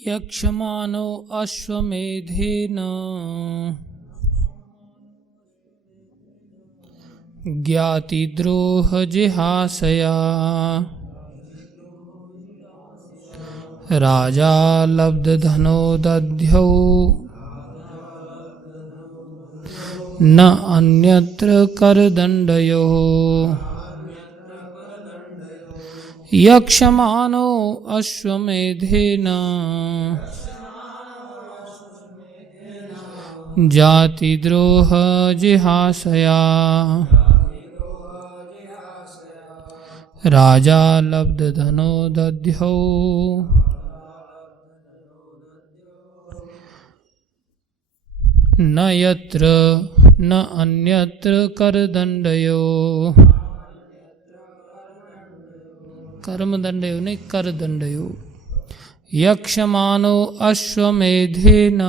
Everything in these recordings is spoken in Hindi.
यक्षमानो अश्वमेधेन ज्ञातिद्रोहजिहासया राजा लब्धधनो दध्यौ न अन्यत्र करदण्डयोः। यक्षमानो अश्वमेधेन जातिद्रोहजिहासया राजा लब्धधनो दध्यौ न यत्र न अन्यत्र करदण्डयोः। कर्मदण्डयो नहीं करदण्डयो। यक्षमानो अश्वमेधेन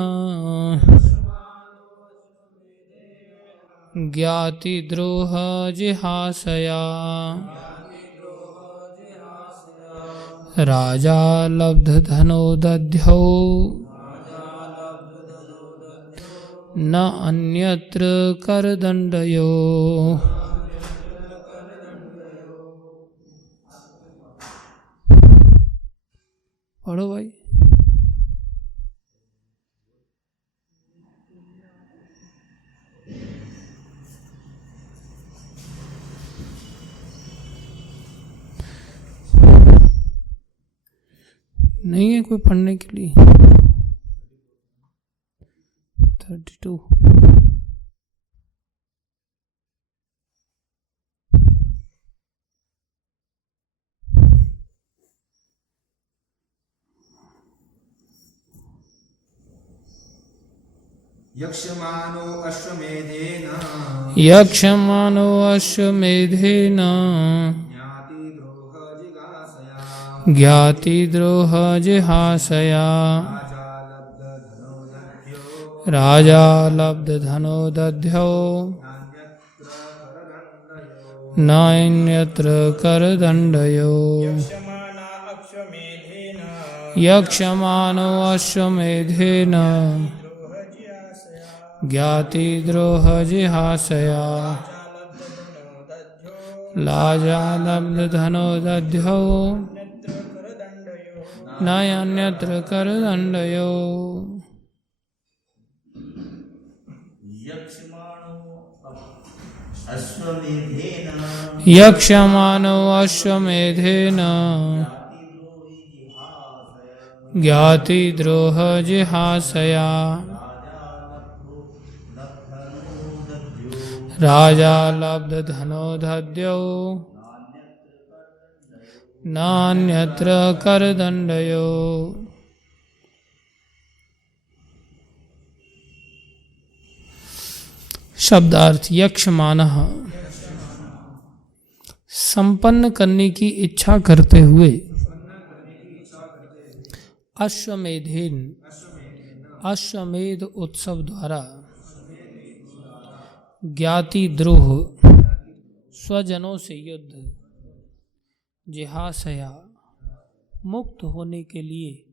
ज्ञातिद्रोहजिहासया राजा लब्धधनो दध्यौ न अन्यत्र करदण्डयोः। पढ़ो भाई। नहीं है कोई पढ़ने के लिए? 32। यक्षमानो अश्वमेधेन ज्ञातिद्रोहजिहासया राजा लब्धधनो दध्यौ नान्यत्र करदण्डयोः। यक्षमानो अश्वमेधेन ज्ञातिद्रोहजिहासया राजा लब्धधनो दध्यौ नान्यत्र करदण्डयोः। यक्षमानो अश्वमेधेन ज्ञातिद्रोहजिहासया राजा लब्धधनो दध्यौ नान्यत्र करदण्डयोः। शब्दार्थ। यक्षमानः संपन्न करने की इच्छा करते हुए, अश्वमेधेन अश्वमेध उत्सव द्वारा, ज्ञातिद्रोह स्वजनों से युद्ध, जिहासया मुक्त होने के लिए,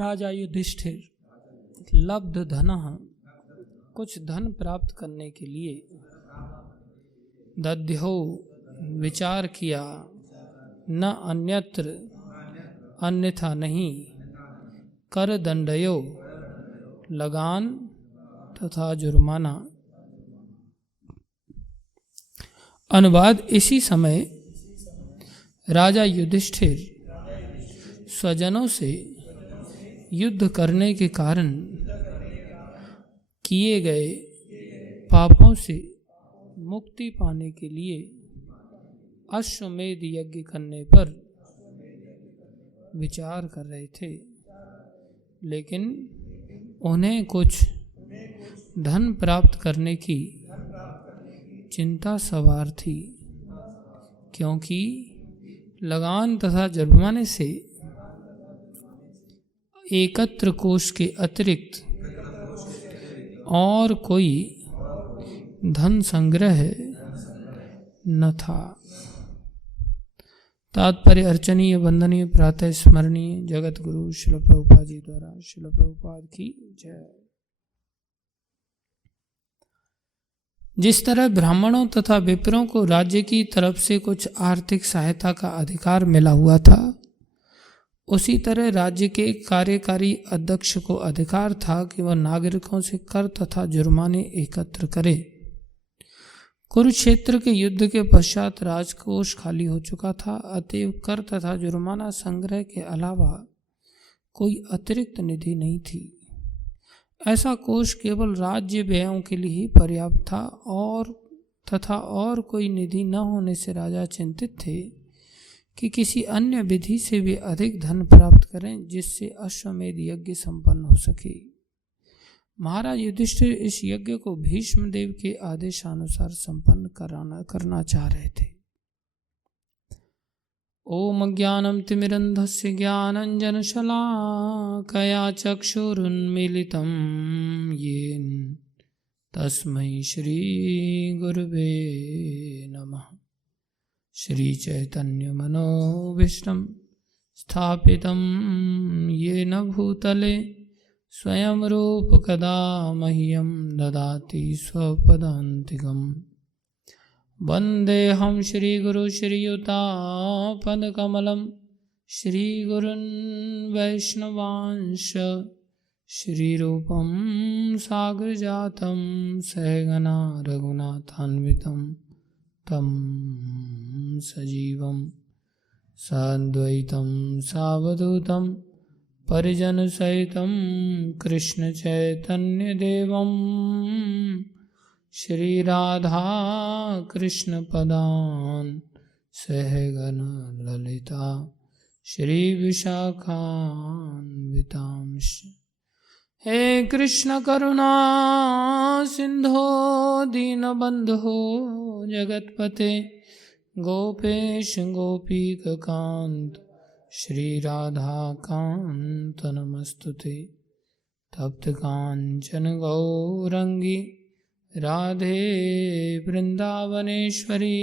राजा युधिष्ठिर लब्ध धनः कुछ धन प्राप्त करने के लिए, दध्यौ विचार किया, न अन्यत्र अन्यथा नहीं, करदण्डयो लगान तथा जुर्माना। अनुवाद। इसी समय राजा युधिष्ठिर स्वजनों से युद्ध करने के कारण किए गए पापों से मुक्ति पाने के लिए अश्वमेध यज्ञ करने पर विचार कर रहे थे, लेकिन उन्हें कुछ धन प्राप्त करने की चिंता सवार थी, क्योंकि लगान तथा जुर्माने से एकत्र कोष के अतिरिक्त और कोई धन संग्रह न था, तात्पर्य अर्चनीय, वंदनीय, प्रातः स्मरणीय, जगत गुरु श्रील प्रभुपाद जी द्वारा। श्रील प्रभुपाद की जय। जिस तरह ब्राह्मणों तथा विप्रों को राज्य की तरफ से कुछ आर्थिक सहायता का अधिकार मिला हुआ था, उसी तरह राज्य के कार्यकारी अध्यक्ष को अधिकार था कि वह नागरिकों से कर तथा जुर्माने एकत्र करे। कुरुक्षेत्र के युद्ध के पश्चात राजकोष खाली हो चुका था, अतएव कर तथा जुर्माना संग्रह के अलावा कोई अतिरिक्त निधि नहीं थी। ऐसा कोष केवल राज्य व्ययों के लिए ही पर्याप्त था और कोई निधि न होने से राजा चिंतित थे कि किसी अन्य विधि से वे अधिक धन प्राप्त करें जिससे अश्वमेध यज्ञ संपन्न हो सके। महाराज युधिष्ठिर इस यज्ञ को भीष्म देव के आदेशानुसार संपन्न करना चाह रहे थे। ओम ज्ञानम तिमिरन्धस्य ज्ञानञ्जनशलाकया चक्षुरुन्मीलितं येन तस्मै श्री गुरुवे नमः। श्री चैतन्य मनोभीष्टं स्थापितं येन भूतले स्वयं रूप कदा मह्यं ददाति स्वपदान्तिकम्। वन्देऽहं श्रीगुरु श्रीयुतापदकमलं श्रीगुरुन् वैष्णवांश श्रीरूपं साग्रजातं सहगना रघुनाथान्वितं तं सजीवं साद्वैतं सावधूतं परिजनसहितं कृष्णचैतन्यदेवं श्रीराधा कृष्णपदान् सहगण ललिता श्रीविशाखान्वितांश्च। हे कृष्ण करुणा सिंधो दीनबंधो जगत्पते गोपेश गोपीकांत श्रीराधाकांत नमस्तुते। तप्त कांचन गौरंगी राधे वृंदावनेश्वरी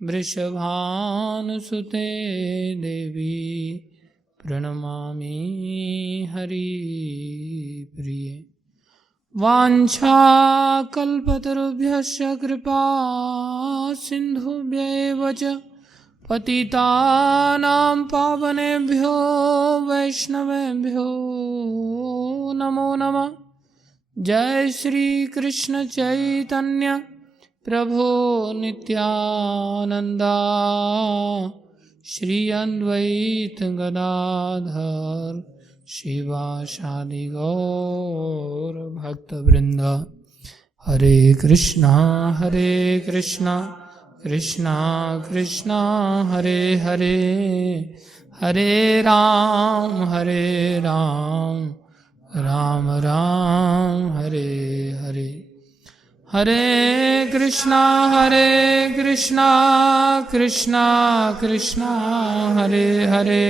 वृषभानुसुते देवी प्रणमामि हरिप्रिये। वाञ्छाकल्पतरुभ्यश्च कृपा सिन्धुभ्यैव च पतितानां पावनेभ्यो वैष्णवेभ्यो नमो नमः। जय श्री कृष्ण चैतन्य प्रभो नित्यानंदा श्री अद्वैत गदाधर शिवासादि गौर भक्तवृंद। हरे कृष्णा कृष्णा कृष्णा हरे हरे, हरे राम राम राम हरे हरे। हरे कृष्णा कृष्णा कृष्णा हरे हरे,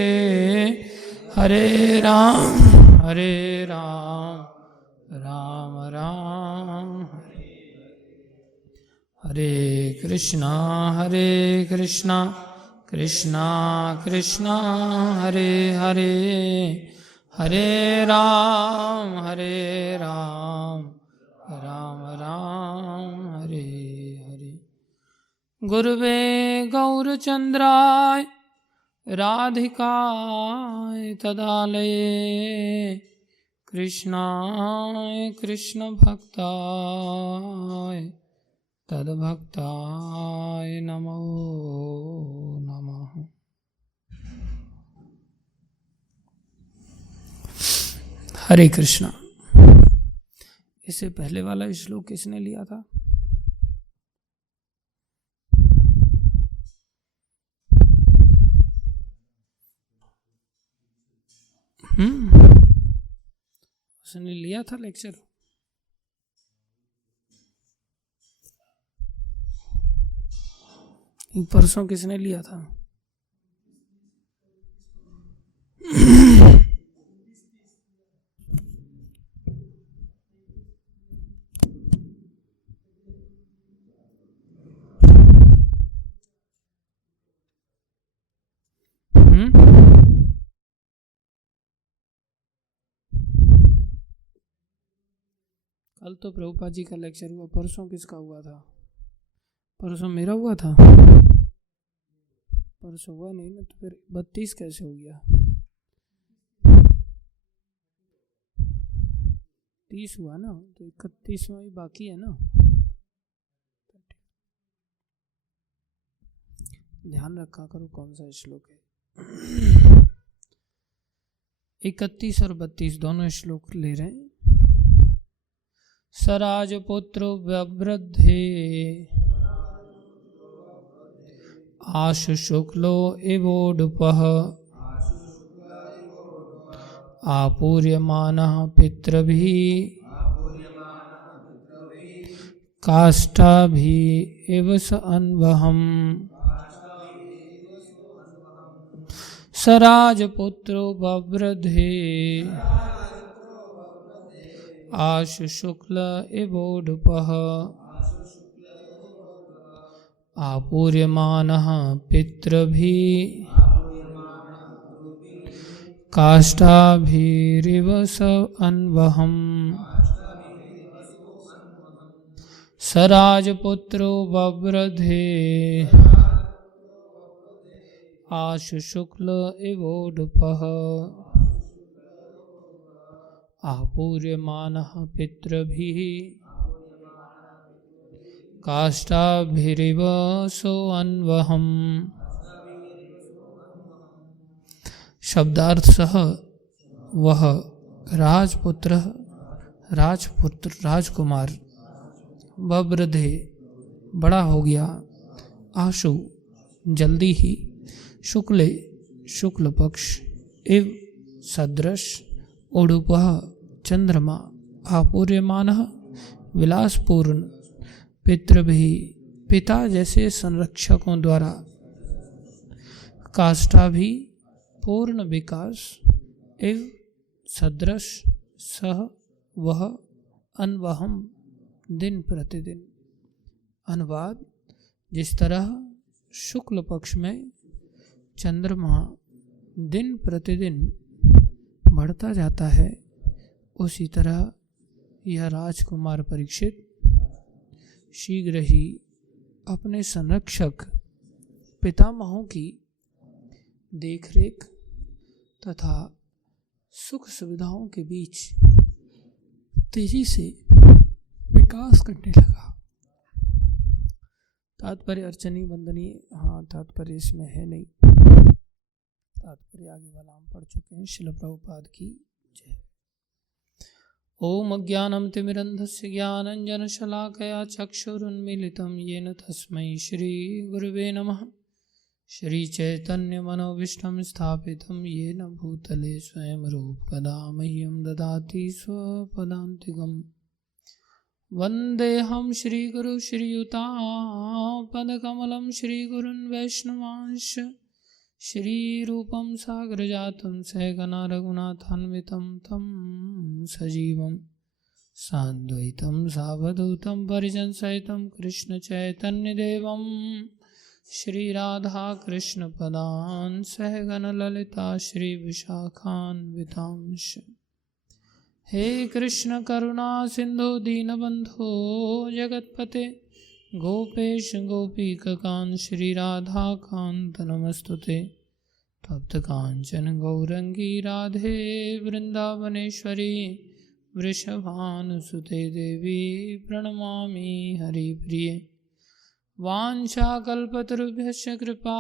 हरे राम राम राम हरे। हरे कृष्णा कृष्णा कृष्णा हरे हरे, हरे राम राम राम हरे हरे। गुरुवे गौरचंद्राय राधिकाय तदालये कृष्णाय कृष्ण भक्ताय तद्भक्ताय नमो नमः। हरे कृष्णा। इससे पहले वाला श्लोक किसने लिया था? उसने लिया था लेक्चर। परसों किसने लिया था? कल तो प्रभुपाद जी का लेक्चर हुआ, परसों किसका हुआ था? परसों मेरा हुआ था, परसों हुआ नहीं ना, तो फिर 32 कैसे हो गया? 30 हुआ ना, तो 31वां भी बाकी है ना। ध्यान रखा करो कौन सा श्लोक है। 31 और 32 दोनों श्लोक ले रहे हैं। सराजपुत्रो व्यवृद्धे आशु शुक्लो इवोडुपः आपूर्यमानः पितृभिः काष्ठाभिः इव स अन्वहम्। सराजपुत्रो व्यवृद्धे आशु शुक्ल इवोडुपः आपूर्यमानः पितृभिः काष्ठाभिरिव स अन्वहम्। सराजपुत्रो व्यवृद्धे आशु शुक्ल इवोडुपः आपूर्यमानः पितृभिः काष्ठाभिरिव सोऽन्वहम्। शब्दार्थ सह वह राजपुत्र राजकुमार ववृद्धे बड़ा हो गया, आशु जल्दी ही, शुक्ले शुक्ल पक्ष, इव सदृश, उडुपः चंद्रमा, आपूर्यमानः विलासपूर्ण, पितृभिः पिता जैसे संरक्षकों द्वारा, काष्ठा भी पूर्ण विकास, इव सदृश सह वह, अन्वहम दिन प्रतिदिन। अनुवाद: जिस तरह शुक्ल पक्ष में चंद्रमा दिन प्रतिदिन बढ़ता जाता है, उसी तरह यह राजकुमार परीक्षित शीघ्र ही अपने संरक्षक पितामहों की देखरेख तथा सुख सुविधाओं के बीच तेजी से विकास करने लगा। तात्पर्य अर्चनीय वंदनीय, हाँ तात्पर्य इसमें है नहीं, तात्पर्य आगे वाला हम पढ़ चुके हैं। श्रील प्रभुपाद की जय। ओम अज्ञानं तिमिरन्धस्य ज्ञानञ्जनशलाकया चक्षुरुन्मीलितं येन तस्मै श्रीगुरुवे नमः। श्रीचैतन्यमनोभीष्टं स्थापितं येन भूतले स्वयं रूपकदा मह्यं ददाति स्वपदान्तिकम्। वन्देऽहं श्रीगुरु श्रीयुतापदकमलं श्रीगुरुन् वैष्णवांश्च। श्रीरूपं साग्रजातं सहगना रघुनाथान्वितं तं सजीवं साद्वैतं सावधूतं परिजनसहितं कृष्णचैतन्यदेवं श्रीराधाकृष्णपदान् सहगण ललिता श्रीविशाखान्वितांश्च। हे कृष्ण करुणा सिंधु दीनबंधो जगत्पते गोपेश गोपीकांत श्रीराधाकांत नमस्तुते। तप्त कांचन गौरंगी राधे वृंदावनेश्वरी वृषभानुसुते देवी प्रणमामि हरिप्रिये। वाञ्छाकल्पतरुभ्यश्च कृपा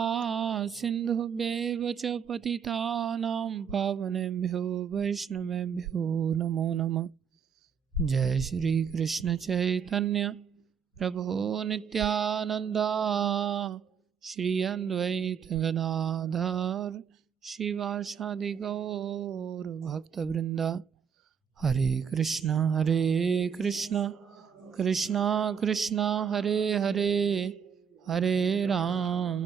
सिन्धुभ्यैव च पतितानां पावनेभ्यो वैष्णवेभ्यो नमो नमः। जय श्री कृष्ण चैतन्य प्रभो नित्यानंदा श्री अद्वैत गदाधर शिवासादि गौर भक्तवृंदा। हरे कृष्णा कृष्णा कृष्णा हरे हरे, हरे राम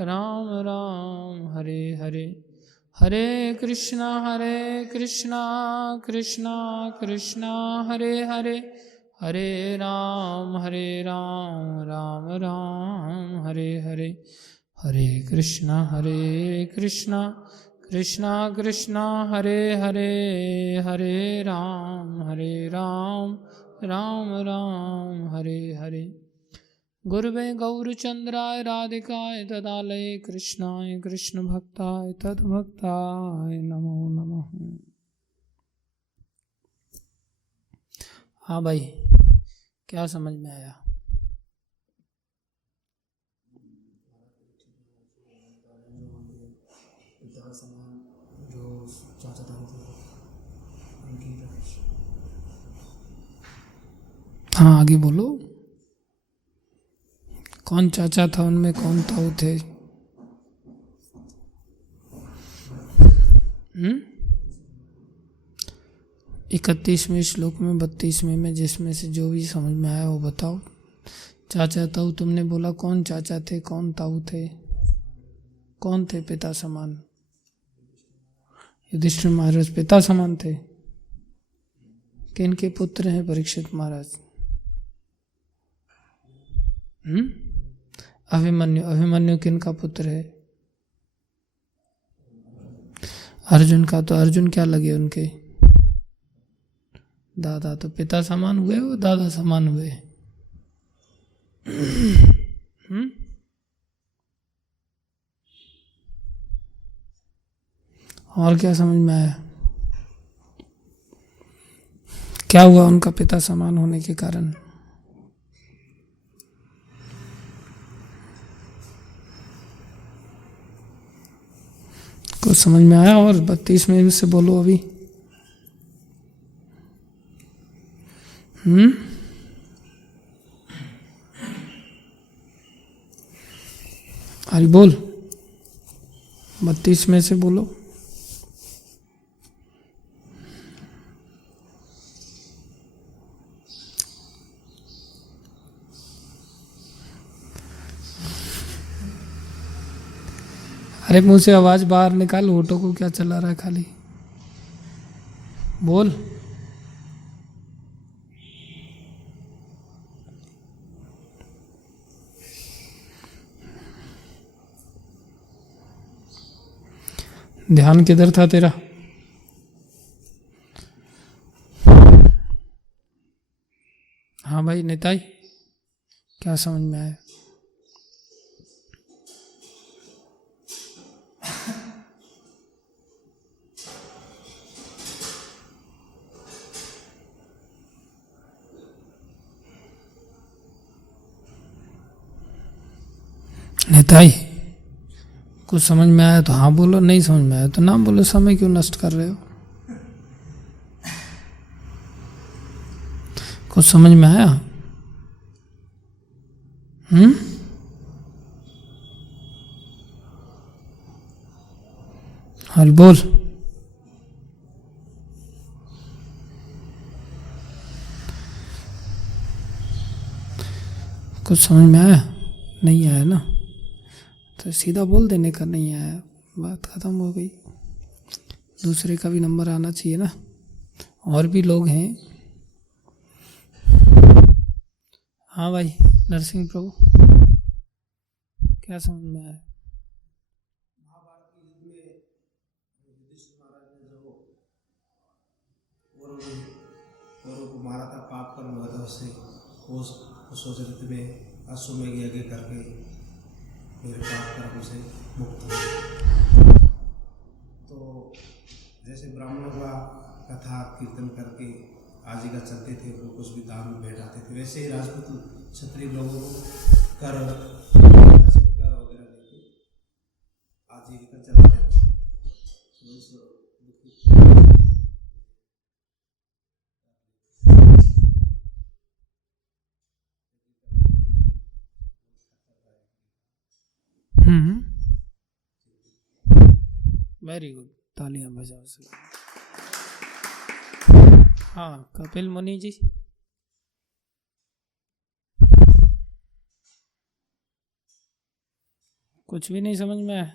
राम राम हरे हरे। हरे कृष्णा कृष्णा कृष्णा हरे हरे, हरे राम राम राम हरे हरे। हरे कृष्णा कृष्णा कृष्णा हरे हरे, हरे राम राम राम हरे हरे। गुरुवे गौरचंद्राय राधिकाय तदालये कृष्णाय कृष्ण भक्ताय तद्भक्ताय नमो नमः। हाँ भाई, क्या समझ में आया? जो चाचा था हाँ आगे बोलो। कौन चाचा था उनमें, कौन ताऊ थे? 31वें श्लोक में 32वें में जिसमें से जो भी समझ में आया वो बताओ। चाचा ताऊ तुमने बोला, कौन चाचा थे, कौन ताऊ थे, कौन थे पिता समान? युधिष्ठिर महाराज पिता समान थे। किनके पुत्र हैं परीक्षित महाराज? अभिमन्यु किनका पुत्र है? अर्जुन का। तो अर्जुन क्या लगे उनके? दादा। तो पिता समान हुए वो दादा समान हुए। और क्या समझ में आया? क्या हुआ उनका पिता समान होने के कारण? कुछ समझ में आया? और 32 में से बोलो अभी। अरे बोल, 32 में से बोलो। अरे मुंह से आवाज बाहर निकाल, होठों को क्या चला रहा है खाली? बोल। ध्यान किधर था तेरा? हाँ भाई निताई, क्या समझ में आया? नेताई कुछ समझ में आया तो हाँ बोलो, नहीं समझ में आया तो ना बोलो। समय क्यों नष्ट कर रहे हो? कुछ समझ में आया? हल बोल। कुछ समझ में आया? नहीं आया ना, तो सीधा बोल देने का नहीं आया, बात खत्म हो गई। दूसरे का भी नंबर आना चाहिए ना, और भी लोग हैं। हाँ भाई नरसिंह प्रभु, क्या समझ में आया? महाभारत के युद्ध में युधिष्ठिर महाराज ने जो कौरवों को मारा था, पाप कर्म हुआ था, उससे उस चरित्र में अश्वमेध यज्ञ करके मेरे पाप कर्म से मुक्त हुए। तो जैसे ब्राह्मणों का कथा कीर्तन करके आजीविका चलते थे, वो कुछ भी दान में बैठाते थे, वैसे ही राजपूत क्षत्रिय लोगों को कर वगैरह लेके आजीविका चलाते थे। वेरी गुड, तालियां बजाओ से। हाँ कपिल मुनि जी, कुछ भी नहीं समझ में आया?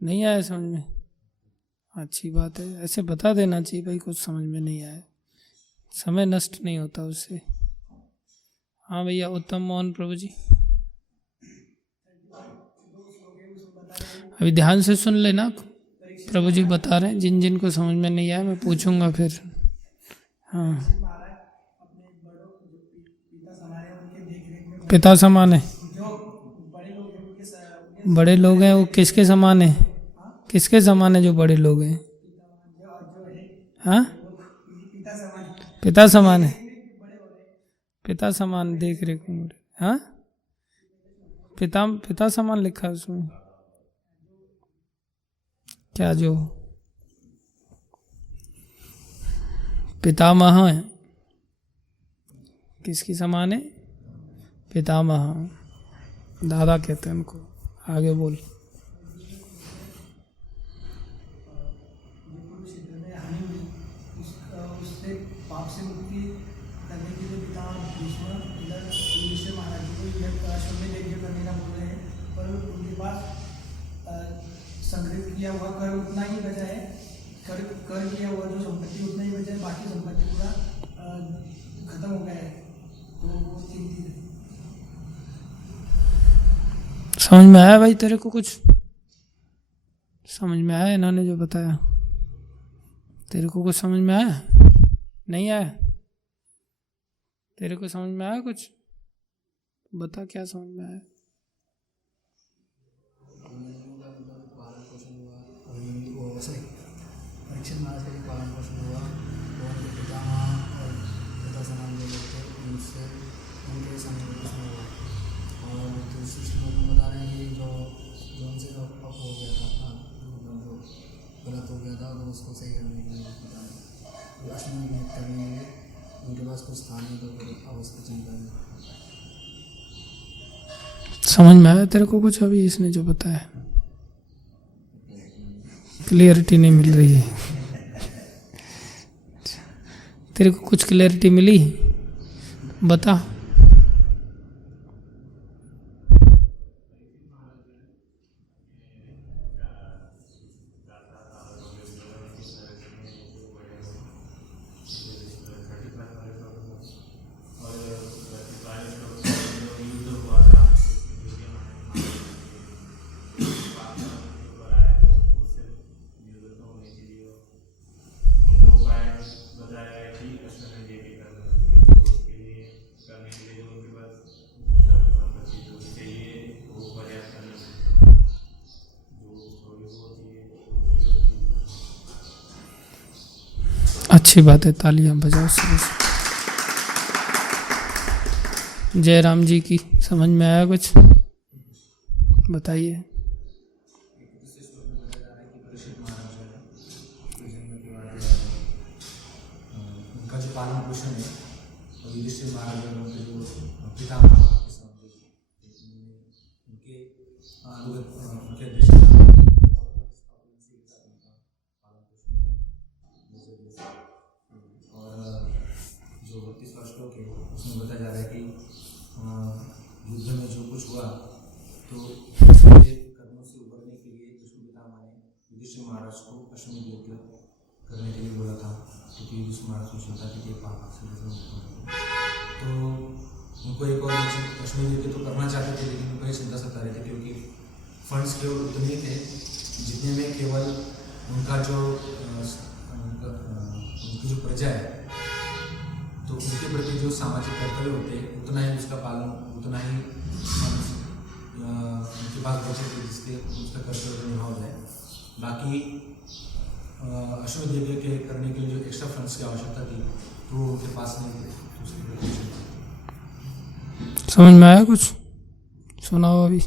नहीं आया समझ में? अच्छी बात है, ऐसे बता देना चाहिए भाई कुछ समझ में नहीं आया, समय नष्ट नहीं होता उससे। हाँ भैया उत्तम मोहन प्रभु जी। अभी ध्यान से सुन लेना, प्रभु जी बता रहे हैं, जिन जिन को समझ में नहीं आया मैं पूछूंगा फिर। हाँ, पिता समान है। बड़े लोग हैं वो किसके समान है? किसके समान है जो बड़े लोग हैं? हाँ, पिता समान है। पिता समान देख रेख में। हाँ, पिता पिता समान लिखा है उसमें क्या? जो पितामह है किसकी समान है? पितामह, दादा कहते हैं उनको। आगे बोल। उससे पाप से मुक्ति करने के लिए पिता भीष्म युधिष्ठिर महाराज जी को यह अश्वमेध यज्ञ करने का बोल रहे हैं, पर उनके पास संग्रहित किया हुआ कर उतना ही बचा है। कर किया हुआ जो संपत्ति उतना ही बचा है, बाकी संपत्ति पूरा खत्म हो गया है, तो वो चिंतित है। समझ में आया भाई तेरे को? कुछ समझ में आया इन्होंने जो बताया? तेरे को कुछ समझ में आया? नहीं आया? तेरे को समझ में आया कुछ? बता क्या समझ में आया? परीक्षित महाराज का पालन पोषण हुआ और पितामह और पिता समान जो लोग थे उनसे उनके सामने पोषण हुआ। और दूसरे श्लोक में बता रहे हैं कि जो उनसे अप हो गया था, जो गलत हो गया था तो उसको सही करने के लिए बता रहे हैं। अश्वमेध यज्ञ करने के लिए उनके पास कुछ स्थान है तो अवश्य चिंता है। समझ में आया तेरे को कुछ अभी इसने जो बताया? क्लियरिटी नहीं मिल रही है तेरे को? कुछ क्लियरिटी मिली? बता। अच्छी बात है, तालियां बजाओ सभी से। जय राम जी की। समझ में आया कुछ? बताइए। उनका जो पालन पोषण है और युधिष्ठिर महाराज और उनके जो पितामह उनके और जो 32वां श्लोक है उसमें बताया जा रहा है कि युद्ध में जो कुछ हुआ तो कर्मों से उबरने के लिए विष्णु पितामह ने युधिष्ठिर महाराज को अश्वमेध यज्ञ करने के लिए बोला था, क्योंकि युधिष्ठिर महाराज को चिंता थी कि पाप से तो उनको एक और अश्वमेध यज्ञ तो करना चाहते थे, लेकिन उनको ये चिंता सता रही थी क्योंकि फंड्स केवल उतने थे जितने में केवल उनका जो उनकी जो प्रजा है तो उनके प्रति जो सामाजिक कर्तव्य होते हैं उतना ही उसका पालन, उतना ही उनके पास बचे थे जिसके उसका कर्तव्य निभा हो जाए। बाकी अश्वमेध यज्ञ के करने के लिए जो एक्स्ट्रा फंड्स की आवश्यकता थी तो वो उनके पास नहीं थे। समझ में आया कुछ? सुनाओ अभी।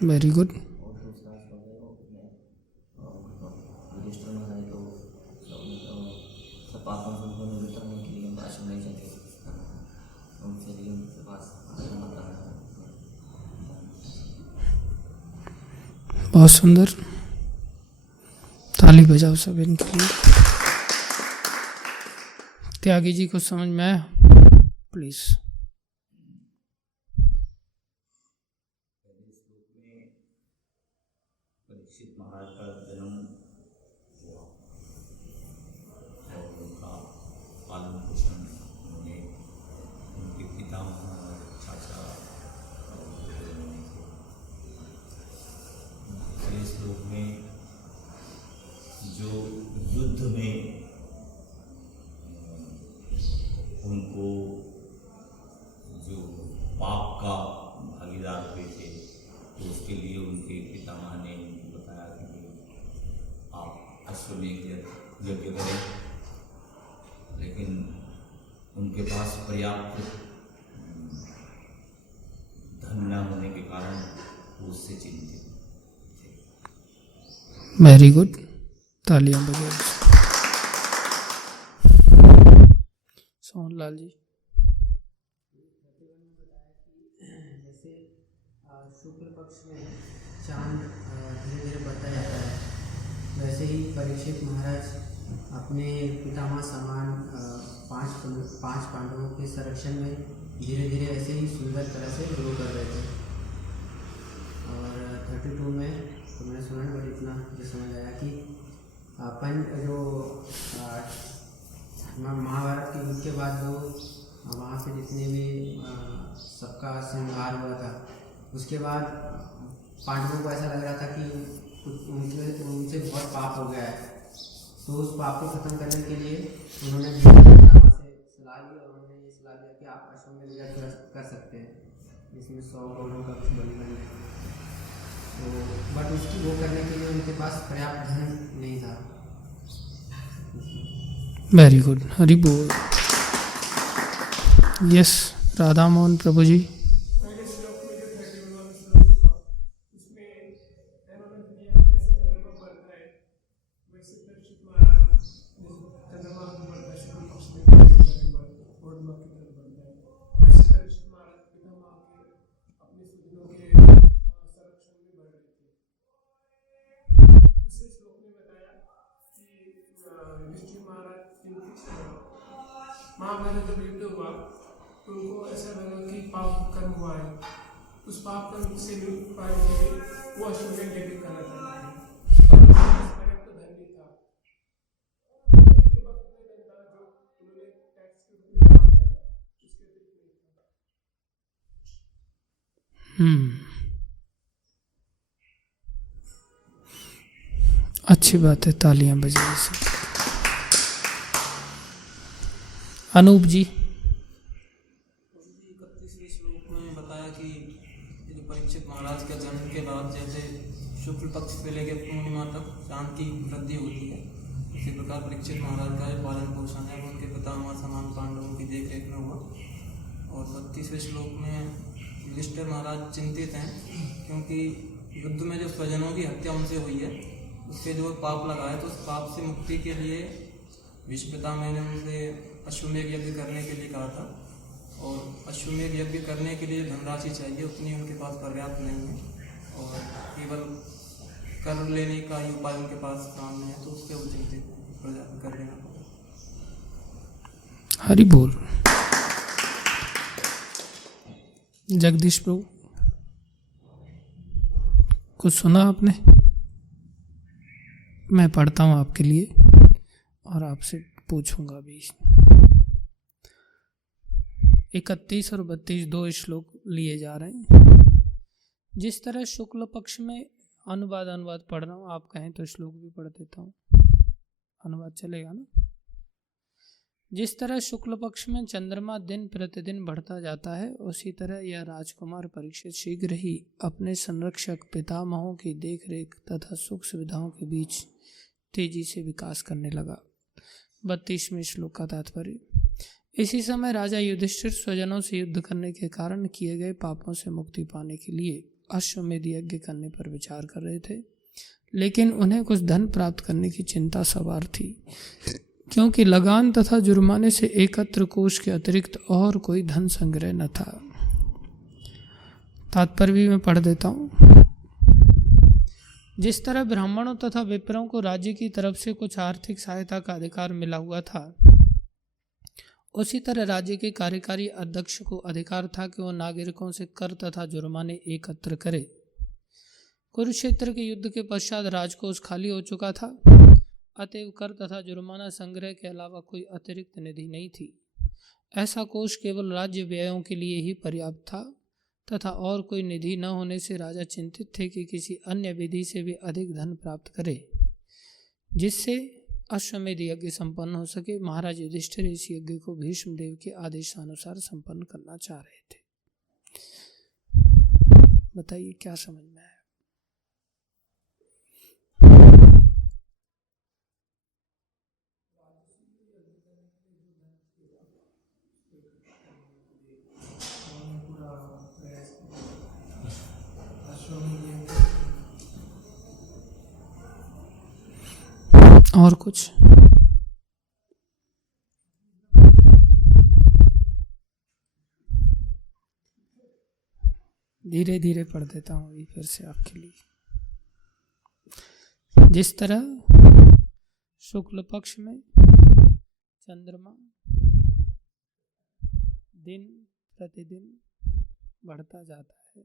Very good. बहुत सुंदर, ताली बजाओ सब इनके लिए। त्यागी जी को समझ में आया? प्लीज। परीक्षित महाराज का जन्म हुआ यज्ञ करें, लेकिन उनके पास पर्याप्त धन न होने के कारण वो उससे चिंतित थे। वेरी गुड, तालियां बजाइए। सोहनलाल जी। जैसे शुक्ल पक्ष में चांद धीरे धीरे बढ़ता जाता है, वैसे ही परीक्षित महाराज अपने पितामह समान पांच पांडवों के संरक्षण में धीरे धीरे ऐसे ही सुंदर तरह से ग्रो कर रहे थे। और 32 में तो मैंने सुना बट इतना मुझे समझ आया कि अपन जो महाभारत के युद्ध के बाद जो वहाँ पे जितने भी सबका संहार हुआ था, उसके बाद पांडवों को ऐसा लग रहा था कि उनसे बहुत पाप हो गया है, तो उस पाप को खत्म करने के लिए उन्होंने से सलाह ली और उन्होंने ये सलाह दिया कि आप अश्वमेध यज्ञ कर सकते हैं, जिसमें 100 घोड़ों का बलिदान है। तो बट उसकी वो करने के लिए उनके पास पर्याप्त धन नहीं था। वेरी गुड, हरि बोल। यस, राधा मोहन प्रभु जी। पहले श्लोक में जो 31 वाला श्लोक था, उसमें एवं दिया जैसे चंद्रमा बढ़ता है, वैसे परीक्षित महाराज चंद्रमा बढ़ता है, शुक्ल पक्ष में पूर्णिमा की तरफ बढ़ता है, वैसे परीक्षित महाराज पितामह के अपने स्वजनों के संरक्षण में बढ़ रहे थे। दूसरे श्लोक में बताया कि युधिष्ठिर महाराज महाभारत जब युद्ध हुआ तो उनको ऐसा लगा कि पाप कर्म हुआ है, उस पाप कर्म से मुक्त पाने के लिए वो अश्वमेध यज्ञ करना चाहते थे। पर्याप्त धन नहीं था, उनके पास उतना धन था जो उन्होंने टैक्स के रूप में जमा किया था, उसके अतिरिक्त नहीं था। अच्छी बात है, तालियां बजाइए सब। अनूप जी। 31वें श्लोक में बताया कि जो परीक्षित महाराज के जन्म के बाद जैसे शुक्ल पक्ष से लेकर पूर्णिमा तक चांद की वृद्धि होती है, इसी प्रकार परीक्षित महाराज का जो पालन पोषण है वो उनके पितामह समान पांडवों की देख रेख में हुआ। और 32वें श्लोक में युधिष्ठिर महाराज चिंतित हैं क्योंकि युद्ध में जो स्वजनों की हत्या उनसे हुई है, उसके जो पाप लगा है, तो उस पाप से मुक्ति के लिए भीष्म पितामह ने उनसे अश्वमेध यज्ञ करने के लिए कहा था। और अश्वमेध यज्ञ करने के लिए धनराशि चाहिए, उतनी उनके पास पर्याप्त नहीं है और केवल कर लेने का ही उपाय उनके पास सामने है, तो उससे वो चिंतित कर लेना पड़ेगा। हरि बोल। जगदीश प्रभु, कुछ सुना आपने? मैं पढ़ता हूँ आपके लिए और आपसे पूछूंगा भी। 31 और 32 दो श्लोक लिए जा रहे हैं। जिस तरह शुक्ल पक्ष में अनुवाद पढ़ रहा हूँ, आप कहें तो श्लोक भी पढ़ देता हूँ, अनुवाद चलेगा ना? जिस तरह शुक्ल पक्ष में चंद्रमा दिन प्रतिदिन बढ़ता जाता है, उसी तरह यह राजकुमार परीक्षित शीघ्र ही अपने संरक्षक पितामहों की देखरेख तथा सुख सुविधाओं के बीच तेजी से विकास करने लगा। 32वें श्लोक का तात्पर्य। इसी समय राजा युधिष्ठिर स्वजनों से युद्ध करने के कारण किए गए पापों से मुक्ति पाने के लिए अश्वमेध यज्ञ करने पर विचार कर रहे थे, लेकिन उन्हें कुछ धन प्राप्त करने की चिंता सवार थी, क्योंकि लगान तथा जुर्माने से एकत्र कोष के अतिरिक्त और कोई धन संग्रह न था। तात्पर्य भी मैं पढ़ देता हूँ। जिस तरह ब्राह्मणों तथा विप्रों को राज्य की तरफ से कुछ आर्थिक सहायता का अधिकार मिला हुआ था, उसी तरह राज्य के कार्यकारी अध्यक्ष को अधिकार था कि वह नागरिकों से कर तथा जुर्माने एकत्र करे। कुरुक्षेत्र के युद्ध के पश्चात राजकोष खाली हो चुका था, अतएव कर तथा जुर्माना संग्रह के अलावा कोई अतिरिक्त निधि नहीं थी। ऐसा कोष केवल राज्य व्ययों के लिए ही पर्याप्त था तथा और कोई निधि न होने से राजा चिंतित थे कि किसी अन्य विधि से भी अधिक धन प्राप्त करे, जिससे अश्वमेध यज्ञ संपन्न हो सके। महाराज युधिष्ठिर इस यज्ञ को भीष्म देव के आदेशानुसार संपन्न करना चाह रहे थे। बताइए क्या समझ में आया? और कुछ? धीरे धीरे पढ़ देता हूँ अभी फिर से आपके लिए। जिस तरह शुक्ल पक्ष में चंद्रमा दिन प्रतिदिन बढ़ता जाता है,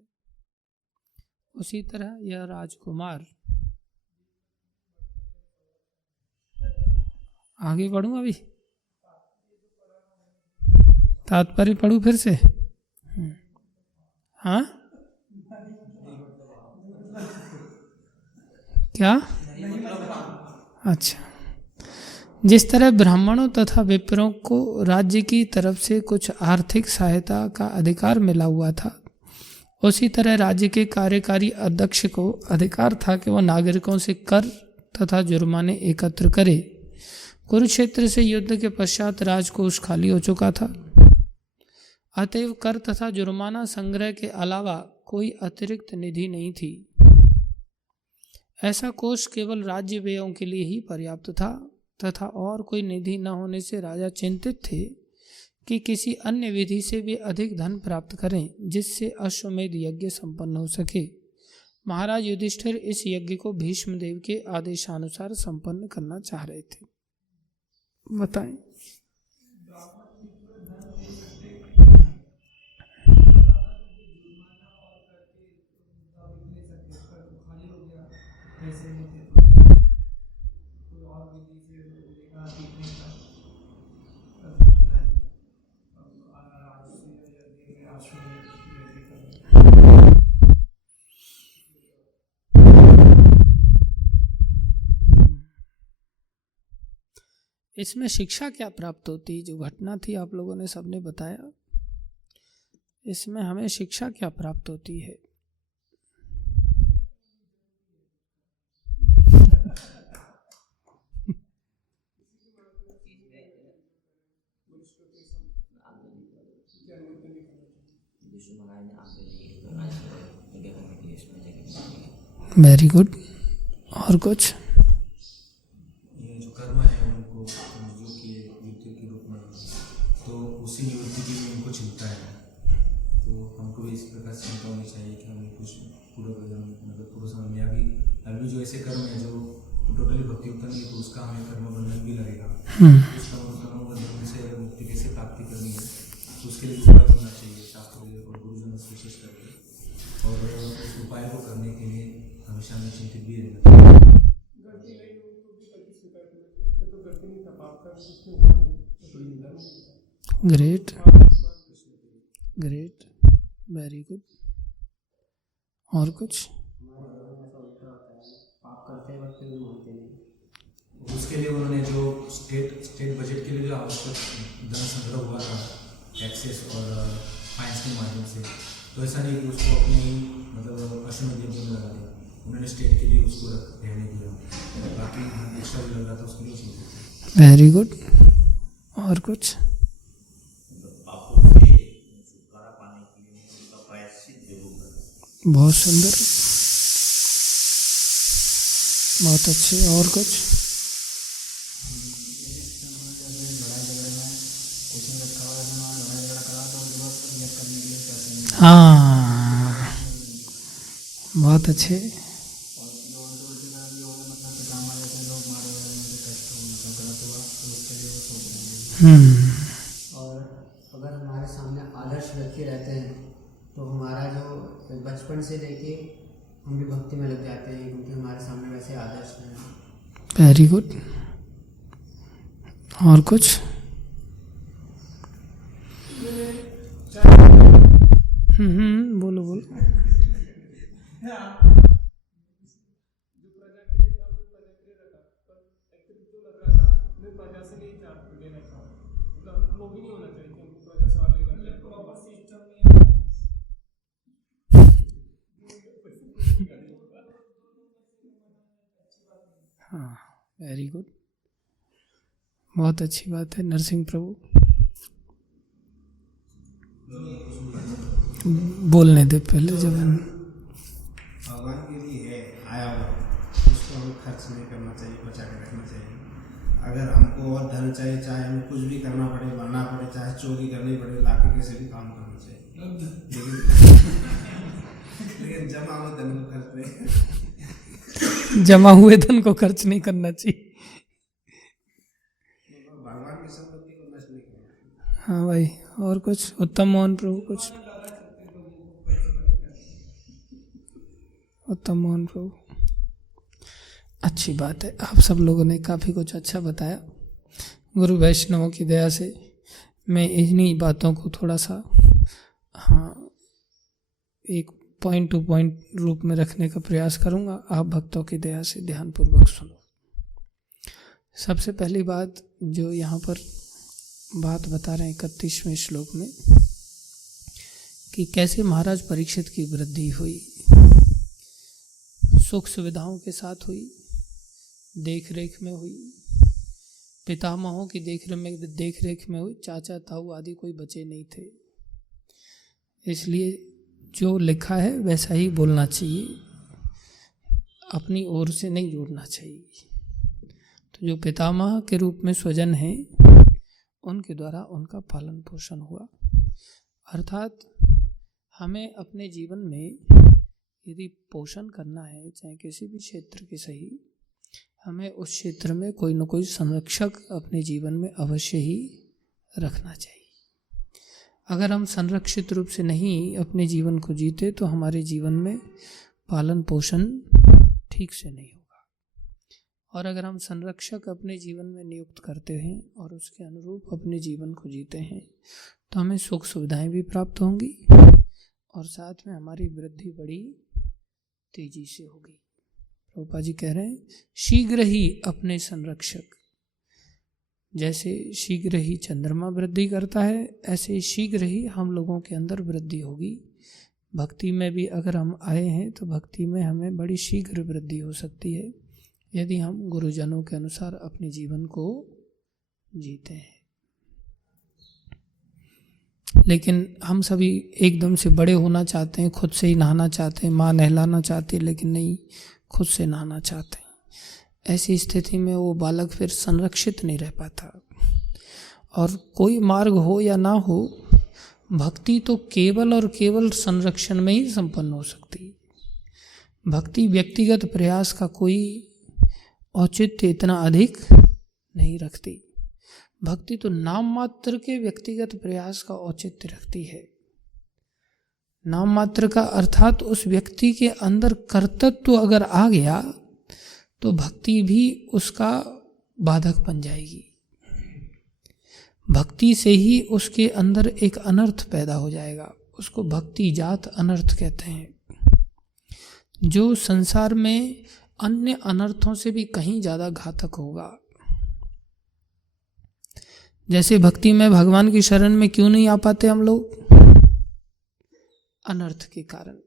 उसी तरह यह राजकुमार, आगे पढ़ूं अभी, तात्पर्य पढ़ूं फिर से? हाँ क्या? अच्छा। जिस तरह ब्राह्मणों तथा विप्रों को राज्य की तरफ से कुछ आर्थिक सहायता का अधिकार मिला हुआ था, उसी तरह राज्य के कार्यकारी अध्यक्ष को अधिकार था कि वह नागरिकों से कर तथा जुर्माने एकत्र करे। कुरुक्षेत्र से युद्ध के पश्चात राजकोष खाली हो चुका था, अतएव कर तथा जुर्माना संग्रह के अलावा कोई अतिरिक्त निधि नहीं थी। ऐसा कोष केवल राज्य व्ययों के लिए ही पर्याप्त था तथा और कोई निधि न होने से राजा चिंतित थे कि किसी अन्य विधि से भी अधिक धन प्राप्त करें जिससे अश्वमेध यज्ञ संपन्न हो सके। महाराज युधिष्ठिर इस यज्ञ को भीष्मदेव के आदेशानुसार संपन्न करना चाह रहे थे। बताएं। इसमें शिक्षा क्या प्राप्त होती? जो घटना थी आप लोगों ने सबने बताया, इसमें हमें शिक्षा क्या प्राप्त होती है? Very good. और कुछ? ये जो कर्म है उनको जो किए युद्ध के रूप में, तो उसी निवृत्ति की भी उनको चिंता है। तो हमको भी इस प्रकार से चिंता होनी चाहिए कि हमें कुछ पूर्व समय में अभी जो ऐसे कर्म है जो टोटली भक्ति युक्त नहीं है, तो उसका हमें कर्म बंधन भी लगेगा। उसका कर्म बंधन से अगर मुक्ति कैसे प्राप्ति करनी है, तो उसके लिए उपाय करना चाहिए शास्त्र और गुरुजनों से विशेष करके, और उस उपाय को करने के लिए हमेशा हमें चिंतित भी रहना चाहिए। Great great, very good. और कुछ? उसके लिए उन्होंने जो स्टेट बजट के लिए जो आवश्यक धन संग्रह हुआ था टैक्सेस और फाइन्स के माध्यम से, तो ऐसा नहीं कि उसको अपनी मतलब अश्वमेध यज्ञ में लगा दिया। उन्होंने स्टेट के लिए उसको रहने दिया, बाकी एक्स्ट्रा जो लग रहा था उसके लिए चिंतित। Very good. और कुछ? बहुत सुंदर, बहुत अच्छे। और कुछ? हाँ, बहुत अच्छे। और अगर हमारे सामने आदर्श व्यक्ति रहते हैं तो हमारा जो बचपन से लेके हम भी भक्ति में लग जाते हैं, क्योंकि हमारे सामने वैसे आदर्श हैं। Very good. और कुछ? बोलो बोलो। हाँ, वेरी गुड, बहुत अच्छी बात है। नरसिंह प्रभु बोलने दे पहले। जब भगवान के लिए है आया हुआ, उसको हमें खर्च नहीं करना चाहिए, बचा के रखना चाहिए। अगर हमको और धन चाहिए, चाहे हमें कुछ भी करना पड़े, मरना पड़े, चाहे चोरी करनी पड़े, लाके कैसे भी काम करना चाहिए, लेकिन जमा हुए धन को खर्च नहीं, जमा हुए धन को खर्च नहीं करना चाहिए। भगवान की संपत्ति को नष्ट नहीं करना। हाँ भाई, और कुछ उत्तम मोहन प्रभु, कुछ उत्तम मोहन प्रभु। अच्छी बात है, आप सब लोगों ने काफ़ी कुछ अच्छा बताया। गुरु वैष्णवों की दया से मैं इन्हीं बातों को थोड़ा सा एक पॉइंट टू पॉइंट रूप में रखने का प्रयास करूंगा। आप भक्तों की दया से ध्यानपूर्वक सुनो। सबसे पहली बात जो यहाँ पर बात बता रहे हैं 31वें श्लोक में कि कैसे महाराज परीक्षित की वृद्धि हुई, सुख सुविधाओं के साथ हुई, देख रेख में हुई, पितामहों की देख रेख में हुई, चाचा ताऊ आदि कोई बचे नहीं थे। इसलिए जो लिखा है वैसा ही बोलना चाहिए, अपनी ओर से नहीं जोड़ना चाहिए। तो जो पितामह के रूप में स्वजन हैं उनके द्वारा उनका पालन पोषण हुआ। अर्थात हमें अपने जीवन में यदि पोषण करना है, चाहे किसी भी क्षेत्र के सही, हमें उस क्षेत्र में कोई न कोई संरक्षक अपने जीवन में अवश्य ही रखना चाहिए। अगर हम संरक्षित रूप से नहीं अपने जीवन को जीते तो हमारे जीवन में पालन पोषण ठीक से नहीं होगा। और अगर हम संरक्षक अपने जीवन में नियुक्त करते हैं और उसके अनुरूप अपने जीवन को जीते हैं तो हमें सुख सुविधाएं भी प्राप्त होंगी और साथ में हमारी वृद्धि बड़ी तेजी से होगी। प्रभुपाद जी कह रहे हैं शीघ्र ही अपने संरक्षक, जैसे शीघ्र ही चंद्रमा वृद्धि करता है ऐसे शीघ्र ही हम लोगों के अंदर वृद्धि होगी। भक्ति में भी अगर हम आए हैं तो भक्ति में हमें बड़ी शीघ्र वृद्धि हो सकती है यदि हम गुरुजनों के अनुसार अपने जीवन को जीते हैं। लेकिन हम सभी एकदम से बड़े होना चाहते हैं, खुद से ही नहाना चाहते हैं, माँ नहलाना चाहते हैं, लेकिन नहीं खुद से नहाना चाहते हैं। ऐसी स्थिति में वो बालक फिर संरक्षित नहीं रह पाता। और कोई मार्ग हो या ना हो, भक्ति तो केवल और केवल संरक्षण में ही संपन्न हो सकती। भक्ति व्यक्तिगत प्रयास का कोई औचित्य इतना अधिक नहीं रखती। भक्ति तो नाम मात्र के व्यक्तिगत प्रयास का औचित्य रखती है। नाम मात्र का अर्थात उस व्यक्ति के अंदर कर्तृत्व अगर आ गया तो भक्ति भी उसका बाधक बन जाएगी। भक्ति से ही उसके अंदर एक अनर्थ पैदा हो जाएगा, उसको भक्ति जात अनर्थ कहते हैं, जो संसार में अन्य अनर्थों से भी कहीं ज़्यादा घातक होगा। जैसे भक्ति में भगवान की शरण में क्यों नहीं आ पाते हम लोग? अनर्थ के कारण।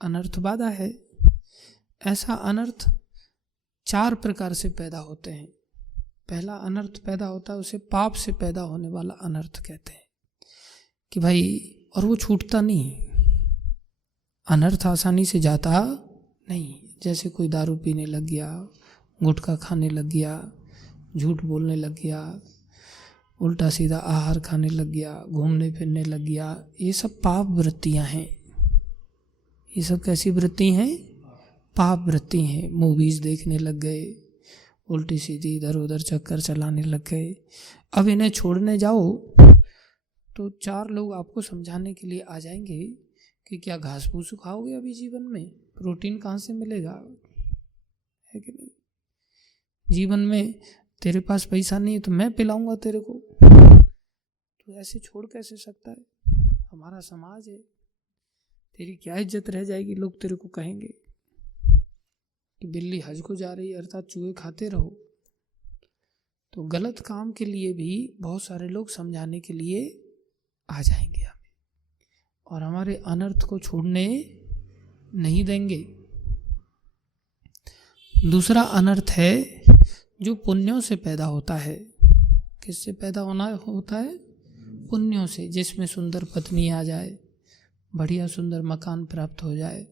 अनर्थ बाधा है। ऐसा अनर्थ 4 प्रकार से पैदा होते हैं। पहला अनर्थ पैदा होता है उसे पाप से पैदा होने वाला अनर्थ कहते हैं कि भाई, और वो छूटता नहीं, अनर्थ आसानी से जाता नहीं। जैसे कोई दारू पीने लग गया, गुटखा खाने लग गया, झूठ बोलने लग गया, उल्टा सीधा आहार खाने लग गया, घूमने फिरने लग गया, ये सब पाप वृत्तियां हैं। ये सब कैसी वृत्ति हैं? पाप वृत्ति हैं। मूवीज देखने लग गए, उल्टी सीधी इधर उधर चक्कर चलाने लग गए। अब इन्हें छोड़ने जाओ तो 4 लोग आपको समझाने के लिए आ जाएंगे कि क्या घास फूस खाओगे अभी जीवन में, प्रोटीन कहाँ से मिलेगा, है कि नहीं? जीवन में तेरे पास पैसा नहीं है तो मैं पिलाऊंगा तेरे को, तो ऐसे छोड़ कैसे सकता है? हमारा समाज है, तेरी क्या इज्जत रह जाएगी? लोग तेरे को कहेंगे कि बिल्ली हज को जा रही है, अर्थात चूहे खाते रहो। तो गलत काम के लिए भी बहुत सारे लोग समझाने के लिए आ जाएंगे हमें, और हमारे अनर्थ को छोड़ने नहीं देंगे। दूसरा अनर्थ है जो पुण्यों से पैदा होता है। किससे पैदा होता है? पुण्यों से। जिसमें सुंदर पत्नी आ जाए, बढ़िया सुंदर मकान प्राप्त हो जाए,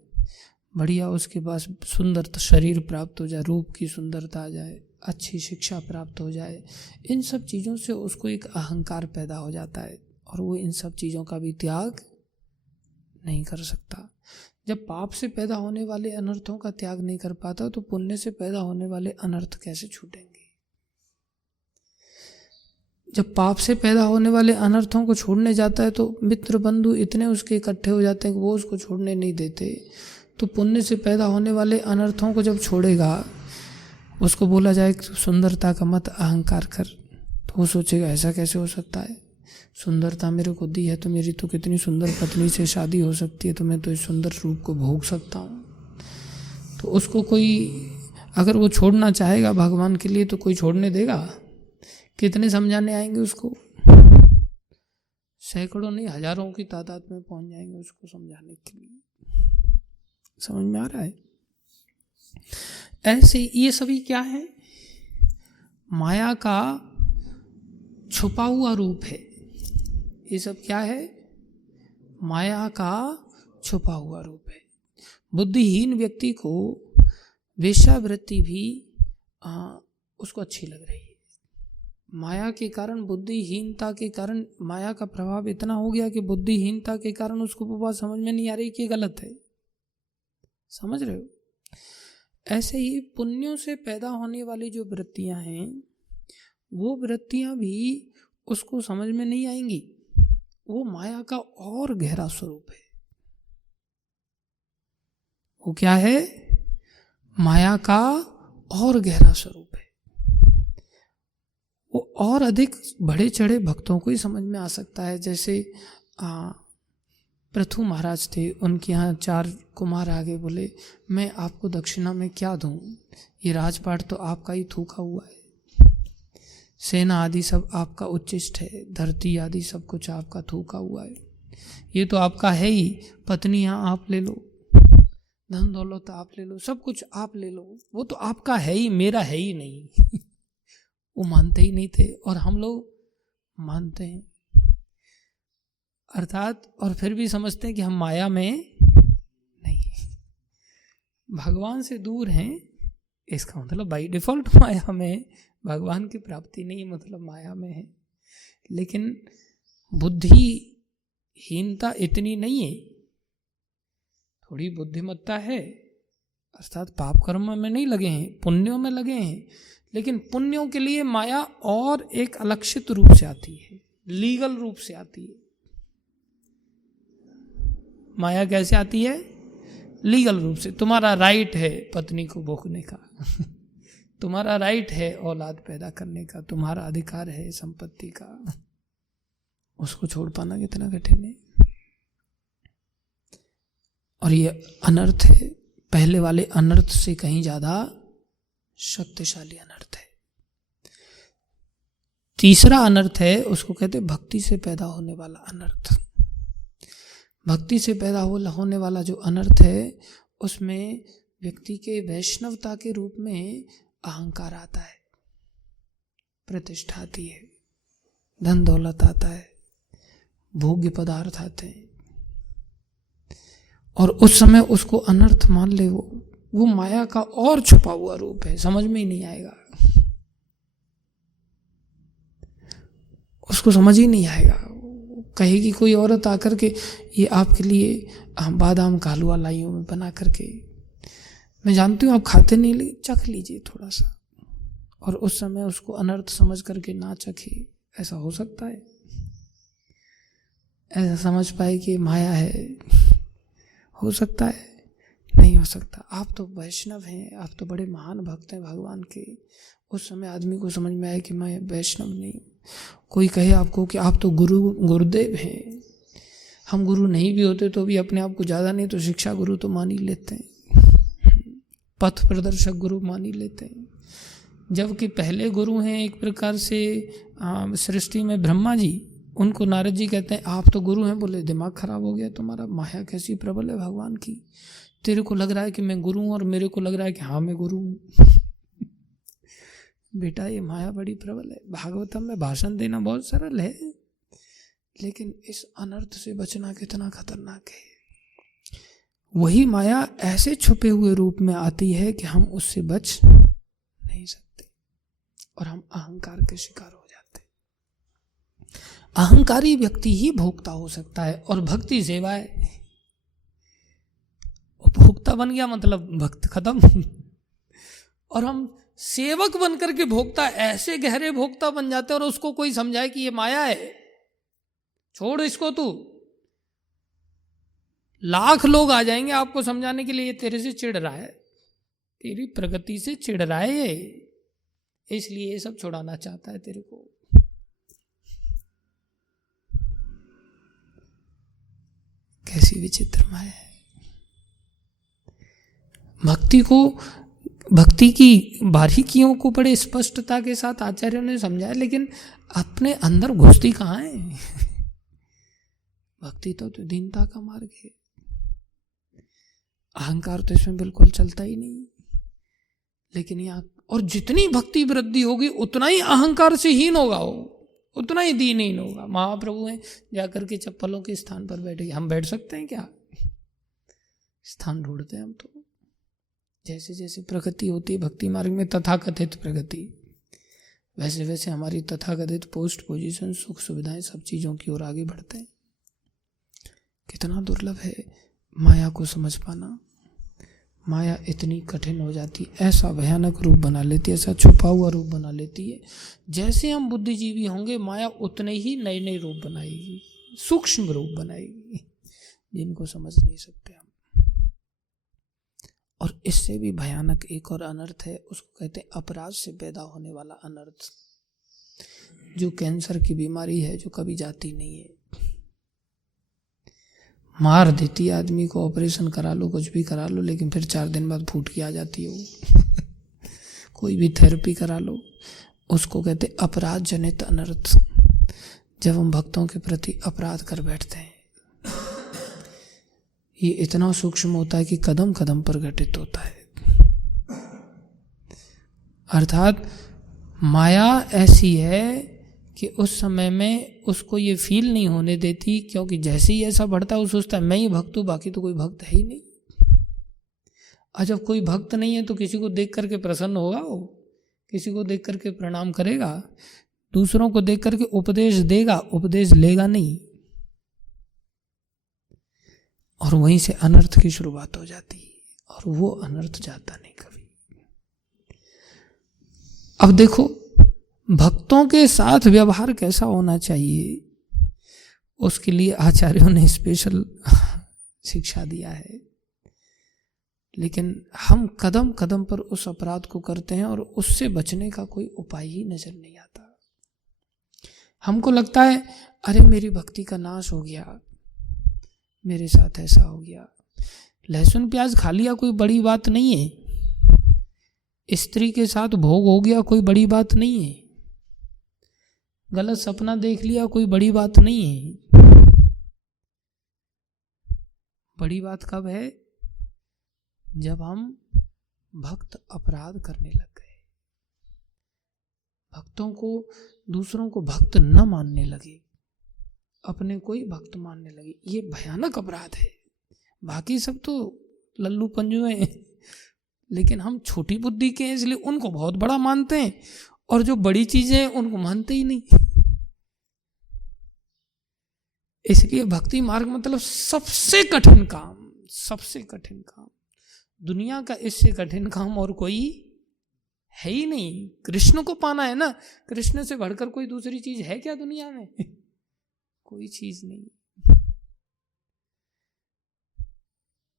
बढ़िया उसके पास सुंदर शरीर प्राप्त हो जाए, रूप की सुंदरता आ जाए, अच्छी शिक्षा प्राप्त हो जाए, इन सब चीज़ों से उसको एक अहंकार पैदा हो जाता है और वो इन सब चीज़ों का भी त्याग नहीं कर सकता। जब पाप से पैदा होने वाले अनर्थों का त्याग नहीं कर पाता तो पुण्य से पैदा होने वाले अनर्थ कैसे छूटेंगे। जब पाप से पैदा होने वाले अनर्थों को छोड़ने जाता है तो मित्र बंधु इतने उसके इकट्ठे हो जाते हैं कि वो उसको छोड़ने नहीं देते। तो पुण्य से पैदा होने वाले अनर्थों को जब छोड़ेगा, उसको बोला जाए सुंदरता का मत अहंकार कर, तो वो सोचेगा ऐसा कैसे हो सकता है, सुंदरता मेरे को दी है तो मेरी तो कितनी सुंदर पत्नी से शादी हो सकती है, तो मैं तो इस सुंदर रूप को भोग सकता हूँ। तो उसको कोई अगर वो छोड़ना चाहेगा भगवान के लिए तो कोई छोड़ने देगा? कितने समझाने आएंगे उसको? सैकड़ों नहीं हजारों की तादाद में पहुंच जाएंगे उसको समझाने के लिए। समझ में आ रहा है? ऐसे ये सभी क्या है? माया का छुपा हुआ रूप है। ये सब क्या है? माया का छुपा हुआ रूप है। बुद्धिहीन व्यक्ति को वेश्यावृत्ति भी उसको अच्छी लग रही है। माया के कारण, बुद्धिहीनता के कारण माया का प्रभाव इतना हो गया कि बुद्धिहीनता के कारण उसको वो बात समझ में नहीं आ रही कि ये गलत है। समझ रहे हो? ऐसे ही पुण्यों से पैदा होने वाली जो वृत्तियां हैं, वो वृत्तियां भी उसको समझ में नहीं आएंगी। वो माया का और गहरा स्वरूप है। वो क्या है? माया का और गहरा स्वरूप है। वो और अधिक बड़े चढ़े भक्तों को ही समझ में आ सकता है। जैसे पृथु महाराज थे, उनके यहाँ 4 कुमार आगे बोले मैं आपको दक्षिणा में क्या दूं, ये राजपाट तो आपका ही थूका हुआ है, सेना आदि सब आपका उच्चिष्ट है, धरती आदि सब कुछ आपका थूका हुआ है, ये तो आपका है ही, पत्नी यहाँ आप ले लो, धन दौलत आप ले लो, सब कुछ आप ले लो, वो तो आपका है ही, मेरा है ही नहीं। वो मानते ही नहीं थे और हम लोग मानते हैं, अर्थात और फिर भी समझते हैं कि हम माया में नहीं, भगवान से दूर हैं। इसका मतलब बाई डिफॉल्ट माया में, भगवान की प्राप्ति नहीं मतलब माया में है। लेकिन बुद्धिहीनता इतनी नहीं है, थोड़ी बुद्धिमत्ता है, अर्थात पाप कर्म में नहीं लगे हैं, पुण्यों में लगे हैं। लेकिन पुण्यों के लिए माया और एक अलक्षित रूप से आती है, लीगल रूप से आती है। माया कैसे आती है? लीगल रूप से। तुम्हारा राइट है पत्नी को भोगने का, तुम्हारा राइट है औलाद पैदा करने का, तुम्हारा अधिकार है संपत्ति का, उसको छोड़ पाना कितना कठिन है। और ये अनर्थ है, पहले वाले अनर्थ से कहीं ज्यादा शक्तिशाली अनर्थ है। तीसरा अनर्थ है, उसको कहते हैं भक्ति से पैदा होने वाला अनर्थ। भक्ति से पैदा होने वाला जो अनर्थ है, उसमें व्यक्ति के वैष्णवता के रूप में अहंकार आता है, प्रतिष्ठा आती है, धन दौलत आता है, भोग्य पदार्थ आते हैं, और उस समय उसको अनर्थ मान ले। वो माया का और छुपा हुआ रूप है, समझ में ही नहीं आएगा, उसको समझ ही नहीं आएगा। कहेगी कोई औरत आकर के ये आपके लिए बादाम का हलवा लाई हूं मैं बना करके, मैं जानती हूँ आप खाते नहीं, ले चख लीजिए थोड़ा सा, और उस समय उसको अनर्थ समझ करके ना चखे। ऐसा हो सकता है? ऐसा समझ पाए कि माया है? हो सकता है? नहीं हो सकता। आप तो वैष्णव हैं, आप तो बड़े महान भक्त हैं भगवान के। उस समय आदमी को समझ में आए कि मैं वैष्णव नहीं। कोई कहे आपको कि आप तो गुरुदेव हैं, हम गुरु नहीं भी होते तो भी अपने आप को ज़्यादा नहीं तो शिक्षा गुरु तो मान ही लेते हैं, पथ प्रदर्शक गुरु मान ही लेते हैं। जबकि पहले गुरु हैं एक प्रकार से सृष्टि में ब्रह्मा जी, उनको नारद जी कहते हैं आप तो गुरु हैं। बोले दिमाग खराब हो गया तुम्हारा, माया कैसी प्रबल है भगवान की, तेरे को लग रहा है कि मैं गुरु हूँ और मेरे को लग रहा है कि हाँ मैं गुरु हूँ। बेटा ये माया बड़ी प्रबल है। भागवतम में भाषण देना बहुत सरल है, लेकिन इस अनर्थ से बचना कितना खतरनाक है। वही माया ऐसे छुपे हुए रूप में आती है कि हम उससे बच नहीं सकते। और हम अहंकार के शिकार हो जाते हैं। अहंकारी व्यक्ति ही भोक्ता हो सकता है, और भक्ति सेवा है। भोक्ता बन गया मतलब भक्त खत्म। और हम सेवक बन करके भोक्ता, ऐसे गहरे भोक्ता बन जाते हैं, और उसको कोई समझाए कि ये माया है, छोड़ इसको, तू। लाख लोग आ जाएंगे आपको समझाने के लिए, ये तेरे से चिढ़ रहा है, तेरी प्रगति से चिढ़ रहा है ये, इसलिए ये सब छुड़ाना चाहता है तेरे को। कैसी विचित्र माया है। भक्ति की बारीकियों को बड़े स्पष्टता के साथ आचार्यों ने समझाया, लेकिन अपने अंदर घुसती कहाँ है। भक्ति तो दीनता का मार्ग है। अहंकार तो इसमें बिल्कुल चलता ही नहीं। लेकिन यहाँ, और जितनी भक्ति वृद्धि होगी उतना ही अहंकार से हीन होगा वो, उतना ही दीनहीन होगा। महाप्रभु हैं, जाकर के चप्पलों के स्थान पर बैठे। हम बैठ सकते हैं क्या? स्थान ढूंढते हैं हम तो। जैसे जैसे प्रगति होती है भक्ति मार्ग में, तथाकथित प्रगति, वैसे वैसे हमारी तथाकथित पोस्ट पोजीशन, सुख सुविधाएं, सब चीज़ों की ओर आगे बढ़ते हैं। कितना दुर्लभ है माया को समझ पाना। माया इतनी कठिन हो जाती, ऐसा भयानक रूप बना लेती है, ऐसा छुपा हुआ रूप बना लेती है। जैसे हम बुद्धिजीवी होंगे, माया उतने ही नए नए रूप बनाएगी, सूक्ष्म रूप बनाएगी, जिनको समझ नहीं सकते हम। और इससे भी भयानक एक और अनर्थ है, उसको कहते हैं अपराध से पैदा होने वाला अनर्थ, जो कैंसर की बीमारी है, जो कभी जाती नहीं है, मार देती है आदमी को। ऑपरेशन करा लो, कुछ भी करा लो, लेकिन फिर 4 दिन बाद फूट के आ जाती है वो। कोई भी थेरेपी करा लो, उसको कहते अपराध जनित अनर्थ। जब हम भक्तों के प्रति अपराध कर बैठते हैं, ये इतना सूक्ष्म होता है कि कदम कदम पर घटित होता है। अर्थात माया ऐसी है कि उस समय में उसको ये फील नहीं होने देती, क्योंकि जैसे ही ऐसा बढ़ता है वो सोचता है मैं ही भक्त हूँ, बाकी तो कोई भक्त है ही नहीं। और जब कोई भक्त नहीं है तो किसी को देख करके प्रसन्न होगा वो, किसी को देख करके प्रणाम करेगा, दूसरों को देख करके उपदेश देगा, उपदेश लेगा नहीं। और वहीं से अनर्थ की शुरुआत हो जाती है, और वो अनर्थ जाता नहीं कभी। अब देखो भक्तों के साथ व्यवहार कैसा होना चाहिए, उसके लिए आचार्यों ने स्पेशल शिक्षा दिया है। लेकिन हम कदम कदम पर उस अपराध को करते हैं, और उससे बचने का कोई उपाय ही नजर नहीं आता। हमको लगता है अरे मेरी भक्ति का नाश हो गया, मेरे साथ ऐसा हो गया। लहसुन प्याज खा लिया कोई बड़ी बात नहीं है, स्त्री के साथ भोग हो गया कोई बड़ी बात नहीं है, गलत सपना देख लिया कोई बड़ी बात नहीं है। बड़ी बात कब है? जब हम भक्त अपराध करने लग गए, भक्तों को, दूसरों को भक्त न मानने लगे, अपने को ही भक्त मानने लगे। ये भयानक अपराध है। बाकी सब तो लल्लू पंजू हैं, लेकिन हम छोटी बुद्धि के हैं, इसलिए उनको बहुत बड़ा मानते हैं, और जो बड़ी चीजें हैं उनको मानते ही नहीं। इसलिए भक्ति मार्ग मतलब सबसे कठिन काम, सबसे कठिन काम। दुनिया का इससे कठिन काम और कोई है ही नहीं। कृष्ण को पाना है ना, कृष्ण से बढ़कर कोई दूसरी चीज है क्या दुनिया में? कोई चीज नहीं।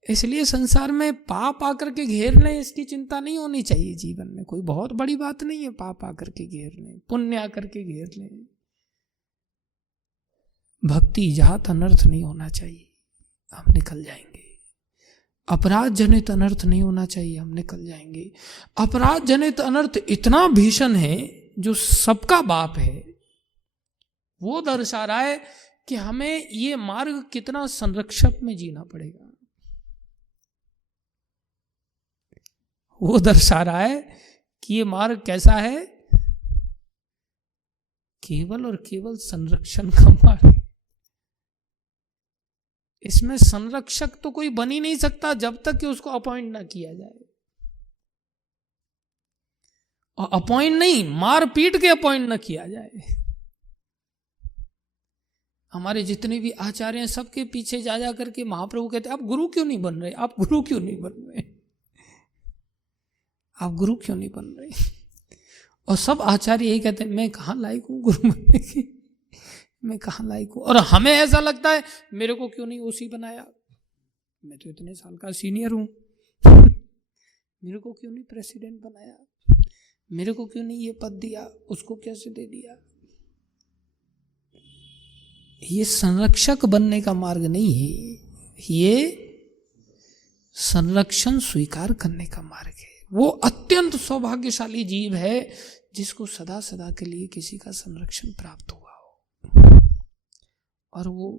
इसलिए संसार में पाप आकर के घेर ले, इसकी चिंता नहीं होनी चाहिए जीवन में। कोई बहुत बड़ी बात नहीं है पाप आकर के घेर ले, पुण्य आकर के घेर ले। भक्ति जात अनर्थ नहीं होना चाहिए, हम निकल जाएंगे। अपराध जनित अनर्थ नहीं होना चाहिए, हम निकल जाएंगे। अपराध जनित अनर्थ इतना भीषण है, जो सबका बाप है, वो दर्शा रहा है कि हमें ये मार्ग कितना संरक्षक में जीना पड़ेगा। वो दर्शा रहा है कि ये मार्ग कैसा है, केवल और केवल संरक्षण का मार्ग है। इसमें संरक्षक तो कोई बन ही नहीं सकता जब तक कि उसको अपॉइंट ना किया जाए। और अपॉइंट नहीं, मार पीट के अपॉइंट न किया जाए। हमारे जितने भी आचार्य हैं सबके पीछे जा जा करके महाप्रभु कहते आप गुरु क्यों नहीं बन रहे, आप गुरु क्यों नहीं बन रहे, आप गुरु क्यों नहीं बन रहे। और सब आचार्य यही कहते हैं मैं कहाँ लायक हूँ गुरु बनने की, मैं कहाँ लायक हूँ। और हमें ऐसा लगता है मेरे को क्यों नहीं ओसी बनाया, मैं तो इतने साल का सीनियर हूँ, मेरे को क्यों नहीं प्रेसिडेंट बनाया, मेरे को क्यों नहीं ये पद दिया, उसको कैसे दे दिया। ये संरक्षक बनने का मार्ग नहीं है, ये संरक्षण स्वीकार करने का मार्ग है। वो अत्यंत सौभाग्यशाली जीव है जिसको सदा सदा के लिए किसी का संरक्षण प्राप्त हुआ हो, और वो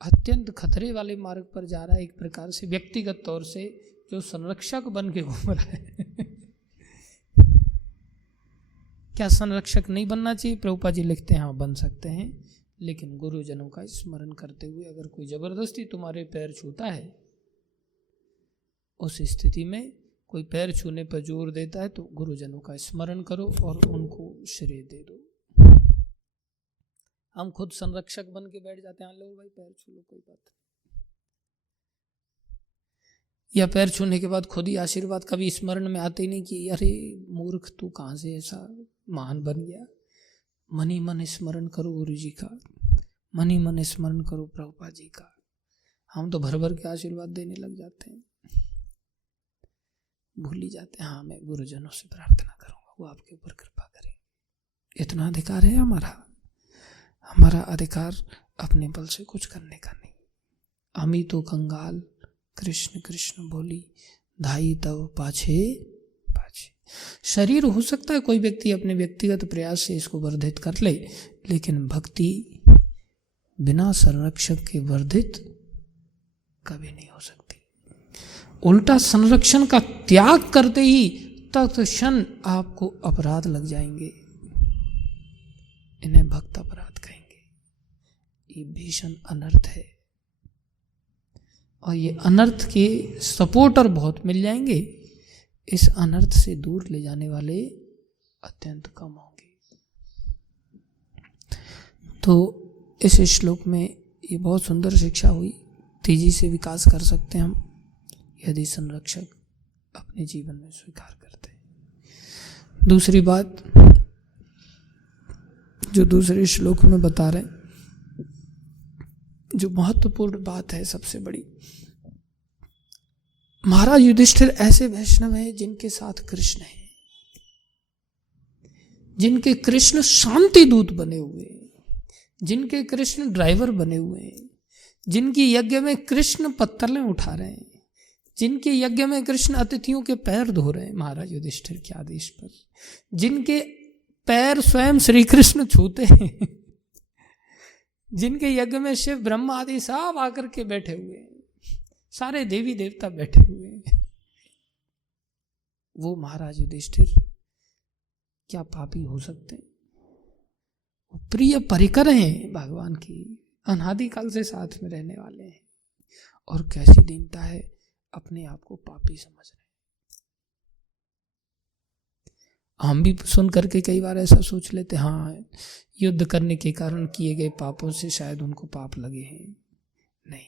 अत्यंत खतरे वाले मार्ग पर जा रहा है एक प्रकार से, व्यक्तिगत तौर से जो संरक्षक बन के घूम रहा है। क्या संरक्षक नहीं बनना चाहिए? प्रभुपाद जी लिखते हैं हाँ बन सकते हैं, लेकिन गुरुजनों का स्मरण करते हुए। अगर कोई जबरदस्ती तुम्हारे पैर छूता है, उस स्थिति में कोई पैर छूने पर जोर देता है, तो गुरुजनों का स्मरण करो और उनको श्रेय दे दो। हम खुद संरक्षक बन के बैठ जाते हैं, लो भाई पैर छू लो, कोई बात नहीं। या पैर छूने के बाद खुद ही आशीर्वाद कभी स्मरण में आते ही नहीं कि अरे मूर्ख तू कहाँ से ऐसा महान बन गया। मन ही मन स्मरण करो गुरु जी का, मन ही मन स्मरण करो प्रभुपाद जी का। हम तो भर भर के आशीर्वाद देने लग जाते हैं, भूल ही जाते हैं हाँ मैं गुरुजनों से प्रार्थना करूंगा, वो आपके ऊपर कृपा करेंगे। इतना अधिकार है हमारा, हमारा अधिकार अपने बल से कुछ करने का नहीं। अमी तो कंगाल कृष्ण कृष्ण बोली, धाई तव पाछे पाछे। शरीर हो सकता है कोई व्यक्ति अपने व्यक्तिगत प्रयास से इसको वर्धित कर ले, लेकिन भक्ति बिना संरक्षक के वर्धित कभी नहीं हो सकती। उल्टा संरक्षण का त्याग करते ही तत्क्षण आपको अपराध लग जाएंगे, इन्हें भक्त अपराध कहेंगे। ये भीषण अनर्थ है, और ये अनर्थ के सपोर्टर बहुत मिल जाएंगे। इस अनर्थ से दूर ले जाने वाले अत्यंत कम होंगे। तो इस श्लोक में ये बहुत सुंदर शिक्षा हुई, तेजी से विकास कर सकते हैं हम यदि संरक्षक अपने जीवन में स्वीकार करते हैं। दूसरी बात जो दूसरे श्लोक में बता रहे, जो महत्वपूर्ण बात है सबसे बड़ी, महाराज युधिष्ठिर ऐसे वैष्णव हैं जिनके साथ कृष्ण है, जिनके कृष्ण शांति दूत बने हुए हैं, जिनके कृष्ण ड्राइवर बने हुए हैं, जिनकी यज्ञ में कृष्ण पत्तलें उठा रहे हैं, जिनके यज्ञ में कृष्ण अतिथियों के पैर धो रहे हैं महाराज युधिष्ठिर के आदेश पर, जिनके पैर स्वयं श्री कृष्ण छूते हैं, जिनके यज्ञ में शिव ब्रह्मा आदि सब आकर के बैठे हुए हैं, सारे देवी देवता बैठे हुए हैं, वो महाराज युधिष्ठिर क्या पापी हो सकते हैं? वो प्रिय परिकर हैं भगवान की, अनादि काल से साथ में रहने वाले हैं, और कैसी दीनता है, अपने आप को पापी समझ रहे हैं। हम भी सुन करके कई बार ऐसा सोच लेते हाँ युद्ध करने के कारण किए गए पापों से शायद उनको पाप लगे हैं। नहीं,